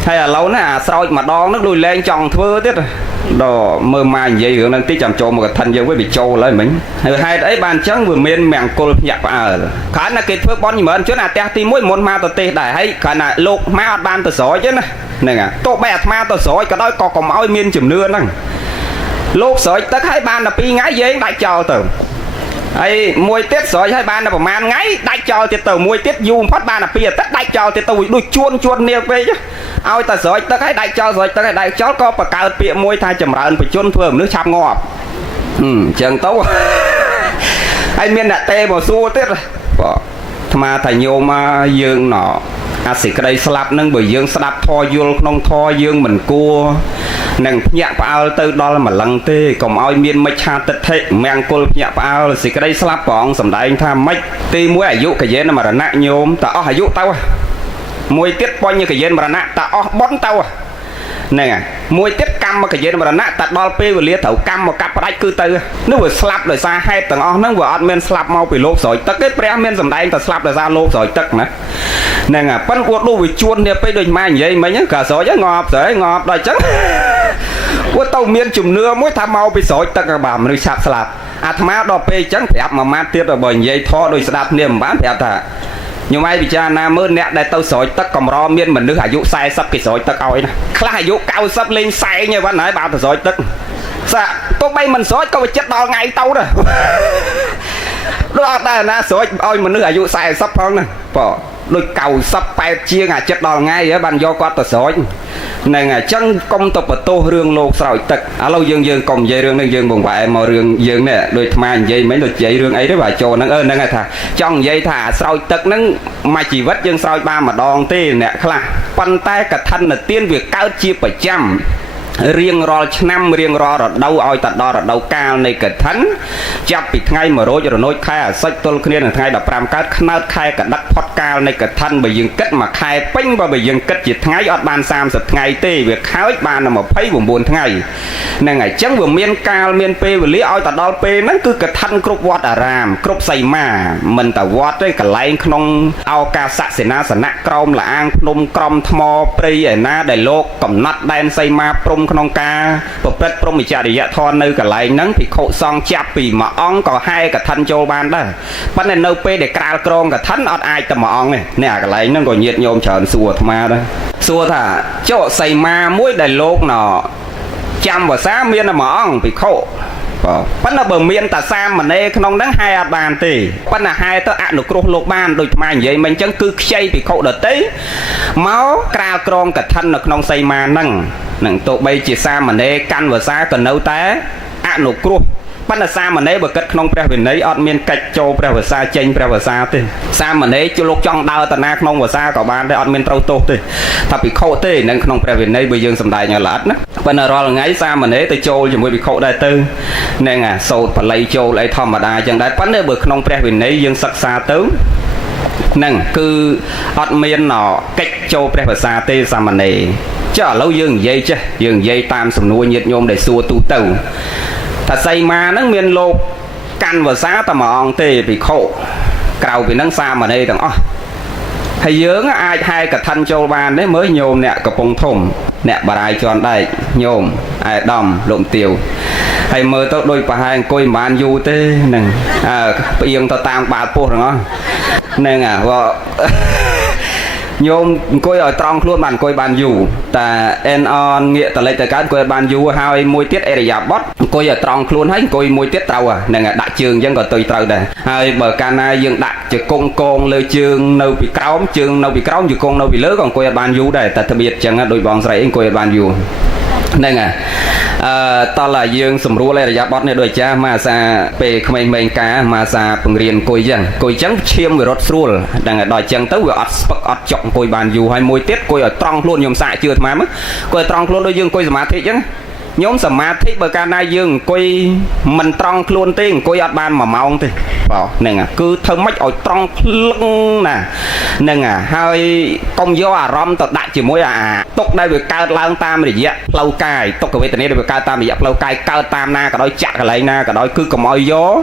ហើយឥឡូវណាស្រោចម្ដងនោះដូចលែងចង់ធ្វើទៀតដល់មើលមកនិយាយរឿងហ្នឹងតិចចាំចូលមកកឋិនយើងវិញវាចូលហើយមិញហើយហេតុអីបានអញ្ចឹងវាមានមង្គលភ្ញាក់ផ្អើលគ្រាន់តែគេធ្វើបន់ចម្រើនជនអាផ្ទះទី1មុនមកទៅទេសដែរហើយគ្រាន់តែលោកមកអត់បានទៅស្រោចទេណាហ្នឹងហ่ะទោះបីអាត្មាទៅស្រោចក៏ដោយក៏កុំឲ្យមានជំនឿហ្នឹងលោកស្រោចទឹកឲ្យបានតែ2ថ្ងៃយើងដាច់ចោលទៅហើយមួយទៀតស្រោចឲ្យបានតែប្រហែលថ្ងៃដាច់ចោលទៀតទៅមួយទៀតយូរបំផុតបានតែ2អាទិត្យដាច់ចោលទៀតទៅដូចជួននាងពេកឲ្យតែស្រោចទឹកឲ្យដាច់ចោលស្រោចទឹកឲ្យដាច់ចោលក៏បង្កើតពាក្យមួយថាចម្រើនបជនធ្វើមនុស្សឆាប់ងាប់អញ្ចឹងទៅហើយមានអ្នកទេមកសួរទៀតបាទអាត្មាថាញោមយើងណោអាសេចក្តីស្លាប់នឹងបើយើងស្ដាប់ធម៌យល់ក្នុងធម៌យើងមិនគួរនឹងភ្ញាក់ផ្អើលទៅដល់ម្លឹងទេកុំឲ្យមានមិច្ឆាទិដ្ឋិមង្គលភ្ញាក់ផ្អើលសេចក្តីស្លាប់ព្រះអង្គសម្ដែងថាម៉េចទី1អាយុកយេនមរណៈញោមតើអស់អាយុទៅមួយទៀតបញ្ញកយេនមរណៈតើអស់បុណ្យទៅហ្នឹងហើយមួយទៀតកម្មកយេនមរណៈតើដល់ពេលវេលាត្រូវកម្មមកកាប់ផ្ដាច់គឺទៅនោះវាស្លាប់ដោយសារហេតុទាំងអស់ហ្នឹងវាអត់មានស្លាប់មកពីលោកស្រោចទឹកទេព្រះមានសម្ដែងតែស្លាប់ដោយសារលោកស្រោចទឹកណាហ្នឹងហើយប៉ិនគាត់ដូចវាជួននេះពេលដូចម៉ែនិយាយមិញក៏ស្រោចងាប់ស្រីងាប់ដល់អញ្ចឹងគាត់ទៅមានជំនឿមួយថាមកពីស្រោចទឹកបាទមនុស្សឆាប់ស្លាប់អាត្មាដល់ពេលអញ្ចឹងប្រាប់មួយម៉ាត់ទៀតបើនិយាយធေါ်ដោយស្ដាប់គ្នាមិនបានប្រាប់ថាញោមឯងពិចារណាមើលអ្នកដែលទៅស្រោចទឹកកម្រមានមនុស្សអាយុ40គេស្រោចទឹកឲ្យណាខ្លះអាយុ90លេងសែងហើយវ៉ាន់ហើយបើទៅស្រោចទឹកសាទោះបីមិនស្រោចក៏វាចិត្តដល់ថ្ងៃទៅដែរដូចអត់ដែរណាស្រោចឲ្យមនុស្សអាយុ40ផងណាបងដូច90 80ជាងអាចិត្តដល់ថ្ងៃហើយបានយកគាត់ទៅស្រោចហ្នឹងអញ្ចឹងកុំទៅបន្ទោសរឿងលោកស្រោចទឹកឥឡូវយើងកុំនិយាយរឿងនេះយើងបង្វែរមករឿងយើងនេះដូចអាត្មានិយាយមិញដូចនិយាយរឿងអីទេបាទចូលហ្នឹងហ្នឹងហើយថាចង់និយាយថាស្រោចទឹកហ្នឹងមួយជីវិតយើងស្រោចបានម្ដងទេអ្នកខ្លះប៉ុន្តែកឋិនទានវាកើតជាប្រចាំ រៀងរាល់ឆ្នាំរៀងរាល់រដូវឲ្យតដល់រដូវកាលនៃកឋិនចាប់ពីថ្ងៃ100រនោចខែអាសត់ទល់គ្នានឹងថ្ងៃ15កើតខ្នើតខែកដឹកផុតកាលនៃកឋិនបើយើងគិតមួយខែពេញបើយើងគិតជាថ្ងៃអត់បាន30ថ្ងៃទេវាខើចបាន29ថ្ងៃហ្នឹងហើយអញ្ចឹងវាមានកាលមានពេលវេលាឲ្យតដល់ពេលហ្នឹងគឺកឋិនគ្រប់វត្តអារាមគ្រប់សីមាមិនតែវត្តទេកន្លែងក្នុងឱកាសសេនាសនៈក្រោមលាងភ្នំក្រំថ្មព្រៃឯណាដែលលោកកំណត់ដែនសីមាព្រំក្នុងការប្រព្រឹត្តព្រហ្មចរិយធម៌នៅកន្លែងហ្នឹងភិក្ខុសង្ឃចាប់ពីមួយអង្គក៏ហែកឋិនចូលបានដែរប៉ុន្តែនៅពេលដែលក្រាលក្រងកឋិនអត់អាចតែមួយអង្គទេនេះអាកន្លែងហ្នឹងក៏ញាតិញោមច្រើនសួរអាត្មាដែរសួរថាចុះសីមាមួយដែលលោកណចាំភាសាមានតែមួយអង្គភិក្ខុប៉ុន្តែបើមានតែសាមណេរក្នុងហ្នឹងហែអត់បានទេប៉ុន្តែហែទៅអនុគ្រោះលោកបានដូចខ្មែរនិយាយមិញអញ្ចឹងគឺខ្ចីភិក្ខុដទៃមកក្រាលក្រងកឋិននៅក្នុងសីមាហ្នឹងនឹងទោះបីជាសាមណេរកាន់ភាសាក៏នៅតែអនុគ្រោះប៉ុន្តែសាមណេរបើគិតក្នុងព្រះវិន័យអត់មានកិច្ចចូលព្រះភាសាចេញព្រះភាសាទេសាមណេរជលោកចង់ដើរតាណាក្នុងភាសាក៏បានដែរអត់មានត្រូវទោសទេថាភិក្ខុទេនឹងក្នុងព្រះវិន័យបើយើងសំដែងឲ្យល្អិតណាប៉ុន្តែរាល់ថ្ងៃសាមណេរទៅចូលជាមួយភិក្ខុដែរទៅហ្នឹងសូត្របល័យចូលអីធម្មតាអញ្ចឹងដែរប៉ុន្តែបើក្នុងព្រះវិន័យយើងសិក្សាទៅហ្នឹងគឺអត់មានកិច្ចចូលព្រះភាសាទេសាមណេរចុះឥឡូវយើងនិយាយចេះយើងនិយាយតាមសំណួរញាតិញោមដែលសួរទូទៅថាសីមាហ្នឹងមានលោកកាន់ភាសាតែមួយអង្គទេភិក្ខុក្រៅពីហ្នឹងសាមណេរទាំងអស់ហើយយើងអាចហែកឋិនចូលបានទេមើលញោមអ្នកកំពង់ធំអ្នកបារាយជាន់ដែកញោមអាយដាមលោកទាវហើយមើលទៅដូចប្រហែលអង្គុយមិនបានយូរទេហ្នឹងផ្អៀងទៅតាមបាតពោះទាំងអស់ហ្នឹងញោមអង្គុយឲ្យត្រង់ខ្លួនបានអង្គុយបានយូរតែអេនអនងាកតលិចទៅកើតអង្គុយបានយូរហើយមួយទៀតអេរិយាបថអង្គុយឲ្យត្រង់ខ្លួនហើយអង្គុយមួយទៀតត្រូវហ្នឹងដាក់ជើងអញ្ចឹងក៏ទៅត្រូវដែរហើយបើកាលណាយើងដាក់ជង្គង់កងលើជើងនៅពីក្រោមជើងនៅពីក្រោមជង្គង់នៅពីលើក៏អង្គុយឲ្យបានយូរដែរតែត្បៀតអញ្ចឹងដូចបងស្រីអង្គុយឲ្យបានយូរហ្នឹងតោះឡាយើងស្រួលអរិយាបថនេះដូចចាស់មកអាសាពេលក្មេងៗការមកអាសាបង្រៀនអង្គុយអញ្ចឹងឈាមវារត់ស្រួលដល់អញ្ចឹងទៅវាអត់ស្ពឹកអត់ចុកអង្គុយបានយូរហើយមួយទៀតអង្គុយឲ្យត្រង់ខ្លួនខ្ញុំសាកជឿអាត្មាមើលអង្គុយឲ្យត្រង់ខ្លួនដូចយើងអង្គុយសមាធិអញ្ចឹងញោមសមាធិបើកាលណាយើងអង្គុយមិនត្រង់ខ្លួនទេអង្គុយអត់បាន1ម៉ោងទេបាទហ្នឹងគឺធ្វើម៉េចឲ្យត្រង់ភ្លឹងណាហ្នឹងហើយកុំយកអារម្មណ៍ទៅដាក់ជាមួយអាទុកដែលវាកើតឡើងតាមរយៈផ្លូវកាយទុក្ខវេទនាដែលវាកើតតាមរយៈផ្លូវកាយកើតតាមណាក៏ដោយចាក់កន្លែងណាក៏ដោយគឺកុំឲ្យយក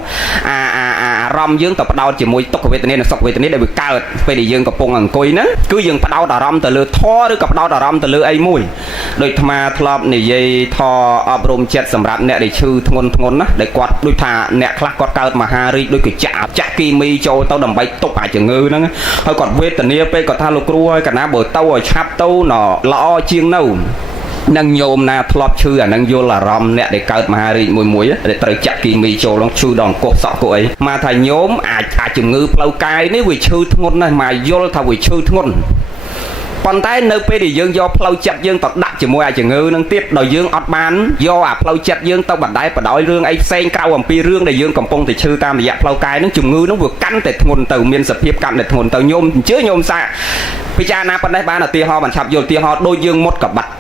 អារម្មណ៍យើងទៅផ្ដោតជាមួយទុក្ខវេទនានិងសុខវេទនាដែលវាកើតពេលដែលយើងកំពុងអង្គុយហ្នឹងគឺយើងផ្ដោតអារម្មណ៍ទៅលើធម៌ឬក៏ផ្ដោតអារម្មណ៍ទៅលើអីមួយដូចអាត្មាធ្លាប់និយាយធម៌អប់រំចិត្តសម្រាប់អ្នកដែលឈឺធ្ងន់ណាដែលគាត់ដូចថាអ្នកខ្លះគាត់កើតមហារីកដូចគេចាក់គីមីចូលទៅដើម្បីទប់អាចជំងឺហ្នឹងហើយគាត់វេទនាពេកគាត់ថាលោកគ្រូហើយកណាបើទៅឲ្យឆាប់ទៅល្អជាងនៅនឹងញោមណាធ្លាប់ឈឺអានឹងយល់អារម្មណ៍អ្នកដែលកើតមហារីកមួយដែលត្រូវចាក់គីមីចូលក្នុងឈឺដល់អង្គសក់គូអីមកថាញោមអាចជំងឺផ្លូវកាយនេះវាឈឺធ្ងន់ណាស់មកយល់ថាវាឈឺធ្ងន់ប៉ុន្តែនៅពេលដែលយើងយកផ្លូវចិត្តយើងទៅដាក់ជាមួយអាជំងឺនឹងទៀតដល់យើងអត់បានយកអាផ្លូវចិត្តយើងទៅបណ្ដែតបដោយរឿងអីផ្សេងក្រៅអំពីរឿងដែលយើងកំពុងតែឈឺតាមរយៈផ្លូវកាយនឹងជំងឺនឹងវាកាន់តែធ្ងន់ទៅមានសភាពកាន់តែធ្ងន់ទៅញោមអញ្ជើញញោមសាពិចារណាប៉ុណ្ណេះបានឧទាហរណ៍បានឆាប់យល់ឧទាហរណ៍ដូចយើងមុតកបាត់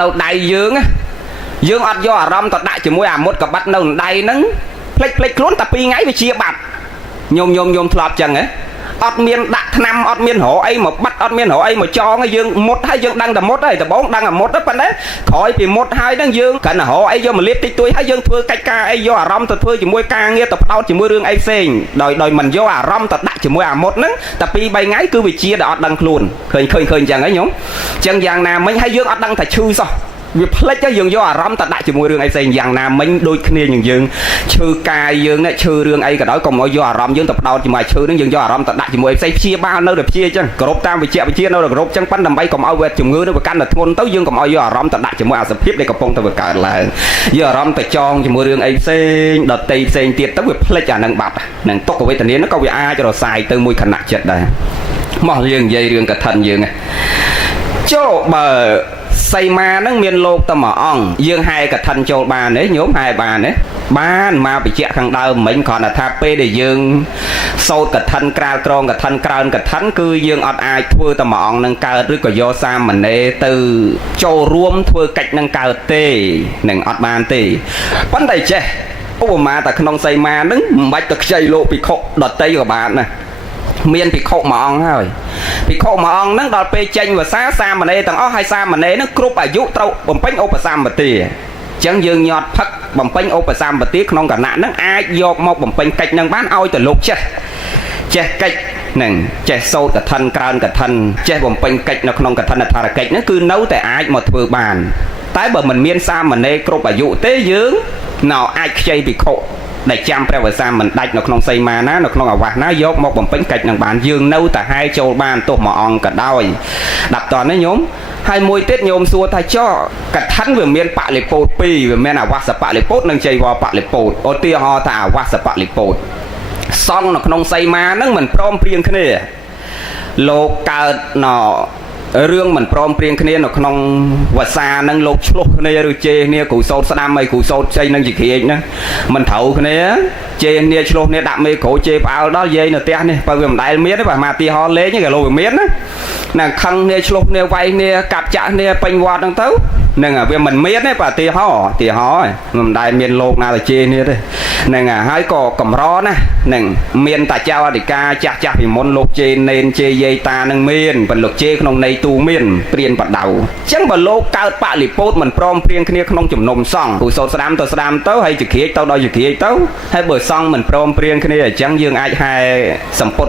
នៅដៃយើងអត់យកអារម្មណ៍ទៅដាក់ជាមួយអាមុតកបាត់នៅដៃហ្នឹងផ្លេចខ្លួនតែ2ថ្ងៃវាជាបាត់ញោមធ្លាប់ចឹងហ៎អត់មានដាក់ថ្នាំអត់មានរកអីមកបាត់អត់មានរកអីមកចងយើងមុតហើយយើងដឹងតែមុតហើយដំបងដឹងតែមុតប៉ុន្តែក្រោយពីមុតហើយហ្នឹងយើងគ្រាន់តែរកអីយកមកលាបតិចតួចហើយយើងធ្វើកិច្ចការអីយកអារម្មណ៍ទៅធ្វើជាមួយការងារទៅផ្ដោតជាមួយរឿងអីផ្សេងដោយមិនយកអារម្មណ៍ទៅដាក់ជាមួយអាមុតហ្នឹងតែ2 3ថ្ងៃគឺវាជាតែអត់ដឹងខ្លួនឃើញអញ្ចឹងហ៎ញោមអញ្ចឹងយ៉ាងណាមិញហើយយើងអត់ដឹងថាឈឺសោះវាផ្លិចហើយយើងយកអារម្មណ៍ទៅដាក់ជាមួយរឿងអីផ្សេងយ៉ាងណាមិញដូចគ្នានឹងយើងឈឺកាយយើងនេះឈឺរឿងអីក៏ដោយកុំឲ្យយកអារម្មណ៍យើងទៅផ្ដោតជាមួយឈឺនឹងយើងយកអារម្មណ៍ទៅដាក់ជាមួយផ្សេងព្យាបាលនៅតែព្យាអញ្ចឹងគោរពតាមវិជ្ជាអនៅតែគោរពអញ្ចឹងប៉ុន្តែដើម្បីកុំឲ្យវាជំងឺនឹងវាកាន់តែធ្ងន់ទៅយើងកុំឲ្យយកអារម្មណ៍ទៅដាក់ជាមួយអាសភាពដែលកំពុងតែវាកើតឡើងយកអារម្មណ៍ទៅចងជាមួយរឿងអីផ្សេងដតីផ្សេងទៀតទៅវាផ្លិចអានឹងបាត់នឹងទុក្ខវេទនានោះក៏វាអាចរសាយទៅមួយខណៈចិត្តដែរមកយើងនិយាយរឿងកឋិនយើងចូលបើស សីមានឹងមានលោកតែមួយអង្គយើងហែកឋិនចូលបានទេញោមហែបានទេបានមកបញ្ជាក់ខាងដើមមិញគ្រាន់តែថាពេលដែលយើងសូត្រកឋិនក្រាលក្រងកឋិនក្រើនកឋិនគឺយើងអត់អាចធ្វើតែមួយអង្គនឹងកើតឬក៏យកសាមណេរទៅចូលរួមធ្វើកិច្ចនឹងកើតទេនឹងអត់បានទេប៉ុន្តែចេះឧបមាតែក្នុងសីមានឹងមិនបាច់ទៅខ្ចីលោកភិក្ខុដតីក៏បានណាមានភិក្ខុមួយអង្គហើយភិក្ខុមួយអង្គហ្នឹងដល់ពេលចេញវសាសាមណេរទាំងអស់ហើយសាមណេរហ្នឹងគ្រប់អាយុត្រូវបំពេញឧបសម្បទាអញ្ចឹងយើងញាត់ផឹកបំពេញឧបសម្បទាក្នុងគណៈហ្នឹងអាចយកមកបំពេញកិច្ចហ្នឹងបានឲ្យទៅលោកចេះកិច្ចហ្នឹងចេះសូត្រកឋិនក្រើនកឋិនចេះបំពេញកិច្ចនៅក្នុងកឋិនអធរកិច្ចហ្នឹងគឺនៅតែអាចមកធ្វើបានតែបើមិនមានសាមណេរគ្រប់អាយុទេយើងនៅអាចខ្ចីភិក្ខុដែលចាំព្រះវស្សាមិនដាច់នៅក្នុងសីមាណានៅក្នុងអាវាសណាយកមកបំពេញកិច្ចនឹងបានយើងនៅតែហែចូលបានទោះមួយអង្គក៏ដោយដាក់តនេះញោមហើយមួយទៀតញោមសួរថាចុះកឋិនវាមានបលិពោតពីរវាមានអាវាសបលិពោតនិងចៃវរបលិពោតឧទាហរណ៍ថាអាវាសបលិពោតសង់នៅក្នុងសីមាហ្នឹងមិនព្រមព្រៀងគ្នាលោកកើតណរឿងមិនព្រមព្រៀងគ្នានៅក្នុងវស្សានឹងលោកឆ្លោះគ្នាឬជេរគ្នាគ្រូសោតស្ដាំហើយគ្រូសោតចៃនឹងជាក្រៀកហ្នឹងមិនត្រូវគ្នាជេរគ្នាឆ្លោះគ្នាដាក់មេក្រូជេរផ្អើលដល់យាយនៅផ្ទះនេះបើវាមិនដែលមានទេបាទមកទីហោលេងក៏លោកវាមានណាខឹងគ្នាឆ្លោះគ្នាវាយគ្នាកាប់ចាក់គ្នាពេញវត្តហ្នឹងទៅហ្នឹងវាមិនមានទេបាទទីហោមិនដែលមានលោកណាទៅជេរគ្នាទេហ្នឹងហើយក៏កម្រណាហ្នឹងមានតាចៅអធិការចាស់ពីមុនលោកជេរនេនជេរយាយតានឹងមានប៉ុន្តែលោកជេរក្នុងន័យទូមានព្រៀនបដៅអញ្ចឹងបើលោកកើតបលិពោតមិនព្រមព្រៀងគ្នាក្នុងជំនុំសង្ឃគ្រូសូត្រស្ដាំទៅហើយជាក្រៀកទៅដល់ជាក្រៀកទៅហើយបើសង្ឃមិនព្រមព្រៀងគ្នាអញ្ចឹងយើងអាចហែសម្ពុត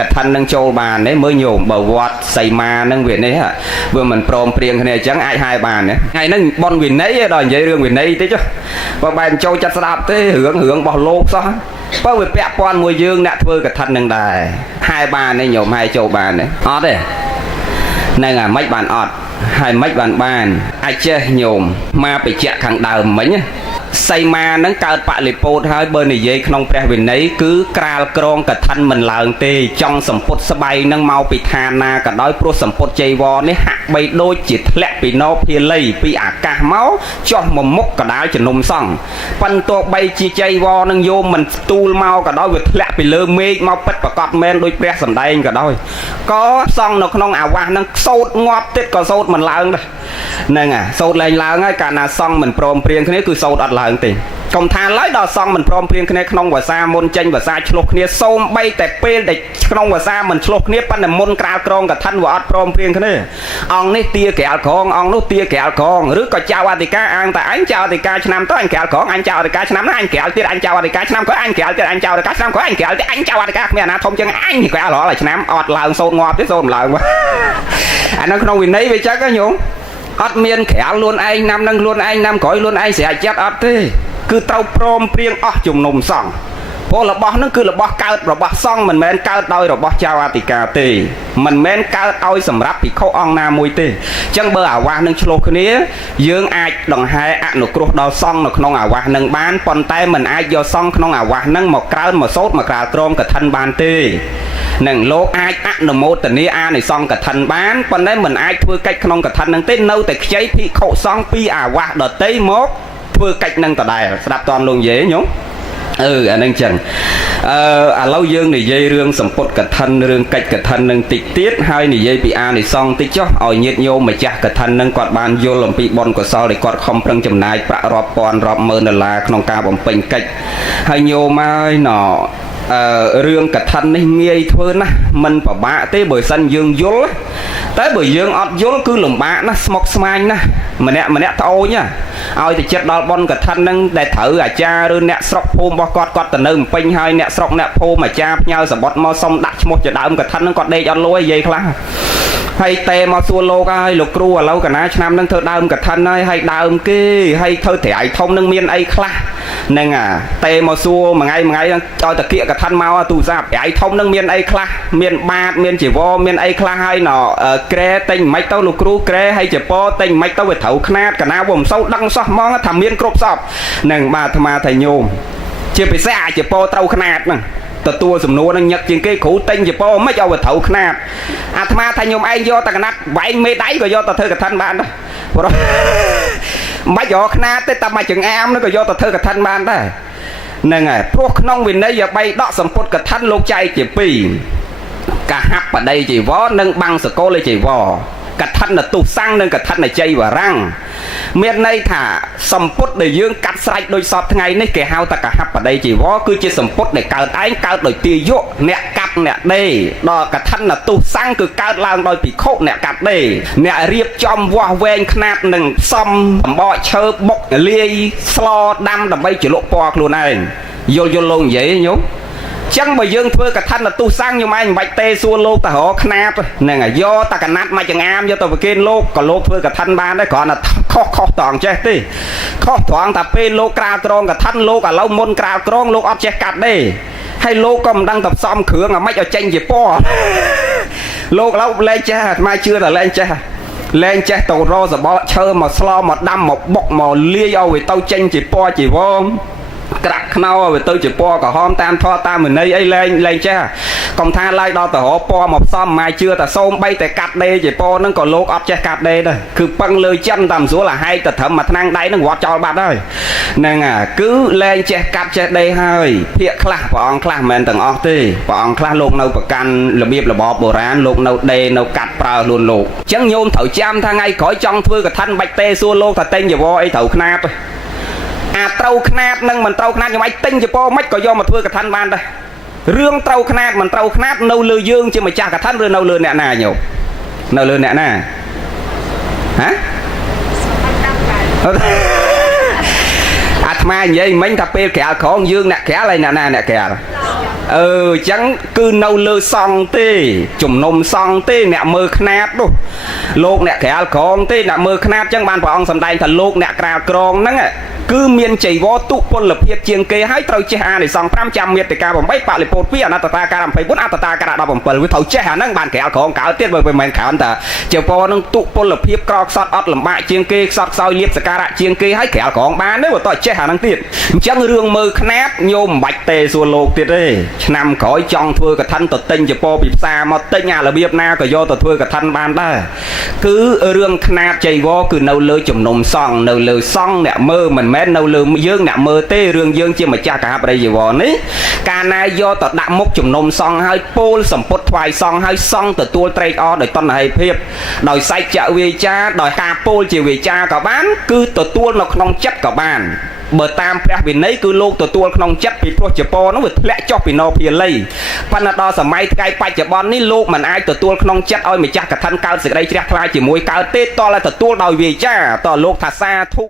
កឋិននឹងចូលបានទេមើលញោមបើវត្តសីមានឹងវានេះវាមិនព្រមព្រៀងគ្នាអញ្ចឹងអាចហែបានទេថ្ងៃហ្នឹងបនវិន័យដល់និយាយរឿងវិន័យតិចបើបែរចូលចិត្តស្ដាប់ទេរឿងរបស់លោកសោះបើវាពាក់ព័ន្ធមួយយើងអ្នកធ្វើកឋិននឹងដែរហែបានទេញោមហែចូលបានទេអត់ទេហ្នឹងមិនបានអត់ហើយមិនបានអាចចេះញោមមកបញ្ជាក់ខាងដើមមិញសីមានឹងកើតបលិពោតហើយបើនិយាយក្នុងព្រះវិន័យគឺក្រាលក្រងកឋិនមិនឡើងទេចង់សម្ពុតស្បៃនឹងមកពីឋានណាក៏ដោយព្រោះសម្ពុតចៃវរនេះហាក់បីដូចជាធ្លាក់ពីណោភាលីពីអាកាសមកចុះមកមុខកដាលជំនុំសង្ឃប៉ុន្តែបីជាចៃវរនឹងយោមមិនស្ទូលមកក៏ដោយវាធ្លាក់ពីលើមេឃមកពិតប្រកបមែនដូចព្រះសម្ដែងក៏ដោយក៏សង្ឃនៅក្នុងអាវាសនឹងសោតងាប់ទៀតក៏សោតមិនឡើងដែរហ្នឹងសោតឡើងហើយកាលណាសង្ឃមិនព្រមព្រៀងគ្នាគឺសោតអត់ឡើងទេកុំថាឡើយដល់សង្ឃមិនព្រមព្រៀងគ្នាក្នុងវស្សាមុនចេញវស្សាឆ្លោះគ្នាសូមបីតែពេលដែលក្នុងវស្សាមិនឆ្លោះគ្នាប៉ុន្តែមុនក្រាលក្រងកឋិនវាអត់ព្រមព្រៀងគ្នាអង្គនេះទាក្រាលក្រងអង្គនោះទាក្រាលក្រងឬក៏ចៅអធិការអាងតែអញចៅអធិការឆ្នាំទៅអញក្រាលក្រងអញចៅអធិការឆ្នាំណាអញក្រាលទៀតអញចៅអធិការឆ្នាំក្រោយអញក្រាលទៀតអញចៅអធិការឆ្នាំក្រោយអញក្រាលទៀតអញចៅអធិការគ្មានអាណាធំជាងអញក្រាលរាល់ឆ្នាំអត់ឡើងសូនងាប់ទៀតសូនមិនឡើងអានៅក្នុងវិន័យវាចឹងញោមអត់មានក្រាលខ្លួនឯងណាំនឹងខ្លួនឯងណាំក្រោយខ្លួនឯងស្រេចចិត្តអត់ទេគឺត្រូវព្រមព្រៀងអស់ជំនុំសង្ឃព្រោះរបស់ហ្នឹងគឺរបស់កើតរបស់សង្ឃមិនមែនកើតដោយរបស់ចៅអធិការទេមិនមែនកើតឲ្យសម្រាប់ភិក្ខុអង្គណាមួយទេអញ្ចឹងបើអាវាសនឹងឆ្លោះគ្នាយើងអាចដង្ហែអនុគ្រោះដល់សង្ឃនៅក្នុងអាវាសនឹងបានប៉ុន្តែមិនអាចយកសង្ឃក្នុងអាវាសនឹងមកក្រើនមកសូត្រមកក្រាលក្រមកឋិនបានទេនឹងលោកអាចអនុមោទនាអានិសង្ឃកឋិនបានប៉ុន្តែមិនអាចធ្វើកិច្ចក្នុងកឋិននឹងទេនៅតែខ្ចីភិក្ខុសង្ឃពីអាវាសដតីមកធ្វើកិច្ចនឹងដដែលស្ដាប់តនលោកនិយាយញោមអាហ្នឹងចឹងឥឡូវយើងនិយាយរឿងសម្ពុតកឋិនរឿងកិច្ចកឋិននឹងតិចទៀតហើយនិយាយពីអានិសង្ឃតិចចុះឲ្យញាតិញោមម្ចាស់កឋិននឹងគាត់បានយល់អំពីបុណ្យកុសលដែលគាត់ខំប្រឹងចំណាយប្រាក់រាប់ពាន់រាប់ម៉ឺនដុល្លារក្នុងការបំពេញកិច្ចហើយញោមហើយណរឿងកឋិននេះងាយធ្វើណាស់មិនពិបាកទេបើសិនយើងយល់តែបើយើងអត់យល់គឺលំបាកណាស់ស្មុគស្មាញណាស់ម្នាក់ត្អូញឲ្យទៅចិត្តដល់បុណ្យកឋិននឹងដែលត្រូវអាចារ្យឬអ្នកស្រុកភូមិរបស់គាត់ទៅនៅពេញហើយអ្នកស្រុកអ្នកភូមិអាចារ្យផ្ញើសម្បត្តិមកសុំដាក់ឈ្មោះជាដើមកឋិននឹងគាត់ដេកអត់លួយនិយាយខ្លះហើយតែមកសួរលោកហើយលោកគ្រូឥឡូវកណាឆ្នាំនឹងធ្វើដើមកឋិនហើយដើមគេហើយធ្វើត្រៃធំនឹងមានអីខ្លះហ្នឹងតែមកសួរមួយថ្ងៃឲ្យតាគៀកកឋិនមកទូរស័ព្ទត្រៃធំនឹងមានអីខ្លះមានបាតមានជីវរមានអីខ្លះហើយណក្រែទិញមិនទៅលោកគ្រូក្រែហើយចពោទិញមិនទៅវាត្រូវខ្នាតកណាវាមិនសូវដឹងសោះហ្មងថាមានគ្រប់សពហ្នឹងបាទអាត្មាថាញោមជាពិសេសអាចពោត្រូវខ្នាតហ្នឹងទទួលសំណួរនឹងញឹកជាងគេគ្រូទិញចពោមិនឲ្យវាត្រូវខ្នាតអាត្មាថាញោមឯងយកតែកណាត់វែងមេដៃក៏យកទៅធ្វើកឋិនបានដែរ ព្រោះមិនយកខ្នាតទេតែមកចង្អាមនោះក៏យកទៅធ្វើកឋិនបានដែរហ្នឹងហើយព្រោះក្នុងវិន័យ3ដកសម្ពុតកឋិនលោកចែកជា2កហបដីជីវរនិងបាំងសកលជីវរកឋិនទុសੰងនិងកឋិនជ័យវរាំងមានន័យថាសម្ពុតដែលយើងកាត់ស្រេចដោយសពថ្ងៃនេះគេហៅថាកហបដីជីវរគឺជាសម្ពុតដែលកើតឯងកើតដោយទាយុអ្នកកាត់អ្នកដេរដល់កឋិនទុសੰងគឺកើតឡើងដោយភិក្ខុអ្នកកាត់ដេរអ្នករៀបចំវាស់វែងខ្នាតនិងផ្សំអំបកឈើបុកលាយស្លដាំដើម្បីជ្រលក់ពណ៌ខ្លួនឯងយល់លោកនិយាយញោមចឹងបើយើងធ្វើកឋិនទុសੰងខ្ញុំឯងមិនបាច់ទេសួរលោកទៅរកខ្នាតហ្នឹងហើយយកតែកណាត់មកចង្អាមយកទៅប្រគេនលោកក៏លោកធ្វើកឋិនបានដែរគ្រាន់តែខុសត្រង់ចេះទេខុសត្រង់ថាពេលលោកក្រាលក្រងកឋិនលោកឥឡូវមុនក្រាលក្រងលោកអត់ចេះកាត់ទេហើយលោកក៏មិនដឹងទៅផ្សំគ្រឿងអាម៉េចឲ្យចេញជាពណ៌លោកឥឡូវលែងចេះអាត្មាជឿតែលែងចេះទៅរកសបល់ឈើមកស្លមកដាំមកបុកមកលាយឲ្យវាទៅចេញជាពណ៌ជីវរក្រាក់ខ្នោឲ្យទៅជាពណ៌ក្រហមតាមធម៌តាមវិន័យអីលែងចេះកុំថាឡើយដល់ទៅរកពណ៌មកផ្សំមកជឿតែសូមបីតែកាត់ដេរជាពណ៌ហ្នឹងក៏លោកអត់ចេះកាត់ដេរដែរគឺពឹងលើចិនតាមស្រួលអាហែកទៅត្រឹមមួយថ្នាំងដៃហ្នឹងវត្តចោលបាត់ហើយហ្នឹងគឺលែងចេះកាត់ចេះដេរហើយភាកខ្លះព្រះអង្គខ្លះមិនមែនទាំងអស់ទេព្រះអង្គខ្លះលោកនៅប្រកាន់របៀបរបបបុរាណលោកនៅដេរនៅកាត់ប្រើលួនលោកអញ្ចឹងញោមត្រូវចាំថាថ្ងៃក្រោយចង់ធ្វើកឋិនបាច់ទេសួរលោកថាតែងយវអីត្រូវខ្នាតអាត្រូវខ្នាតនឹងមិនត្រូវខ្នាតខ្ញុំឯងទិញចពោមិនក៏យកមកធ្វើកឋិនបានដែររឿងត្រូវខ្នាតមិនត្រូវខ្នាតនៅលើយើងជាម្ចាស់កឋិនឬនៅលើអ្នកណាញោមនៅលើអ្នកណាហ៎អាត្មានិយាយមិញថាពេលក្រាលក្រងយើងអ្នកក្រាលហើយអ្នកណាអ្នកក្រាលអញ្ចឹងគឺនៅលើសង្ឃទេជំនុំសង្ឃទេអ្នកមើលខ្នាតនោះលោកអ្នកក្រាលក្រងទេអ្នកមើលខ្នាតអញ្ចឹងបានព្រះអង្គសម្ដែងថាលោកអ្នកក្រាលក្រងហ្នឹងគឺមានចៃវរទុពលភាពជាងគេហើយត្រូវចេះអានិសង្ឃ5ចាំមេត្តា8បរិពោធ2អនត្តតាការ24អត្តតាការ17វាត្រូវចេះអាហ្នឹងបានក្រាលក្រងកើតទៀតបើមិនមែនក្រោមតាចៃវរនឹងទុពលភាពក្រខ្សត់អត់លំបាកជាងគេខ្សត់ខ្សោយលៀបសការៈជាងគេហើយក្រាលក្រងបានទេបើតោះចេះអាហ្នឹងទៀតអញ្ចឹងរឿងមើលខ្នាតញោមមិនបាច់ទេសួរលោកទៀតទេឆ្នាំក្រោយចង់ធ្វើកឋិនទៅទិញចពោពីផ្សារមកទិញអារបៀបណាក៏យកទៅធ្វើកឋិនបានដែរគឺរឿងខ្នាតចៃវរគឺនៅលើជំនុំសង្ឃនៅលើសង្ឃអ្នកមើលមិនមែននៅលើយើងអ្នកមើលទេរឿងយើងជាម្ចាស់កហបរិយវរនេះកាលណាយកទៅដាក់មុខជំនុំសង្ឃហើយពោលសម្ពុតថ្វាយសង្ឃហើយសង្ឃទទួលត្រេកអរដោយតណ្ហិភាពដោយសច្ចៈវាចាដោយការពោលជាវាចាក៏បានគឺទទួលនៅក្នុងចិត្តក៏បានបើតាមព្រះវិន័យគឺលោកទទួលក្នុងចិត្តពីព្រោះចពោនោះវាធ្លាក់ចុះពីនោភាលីប៉ុន្តែដល់សម័យថ្ងៃបច្ចុប្បន្ននេះលោកមិនអាចទទួលក្នុងចិត្តឲ្យម្ចាស់កឋិនកើតសេចក្តីជ្រះថ្លាជាមួយកើតទេតតែទទួលដោយវាចាតលោកថាសាធុ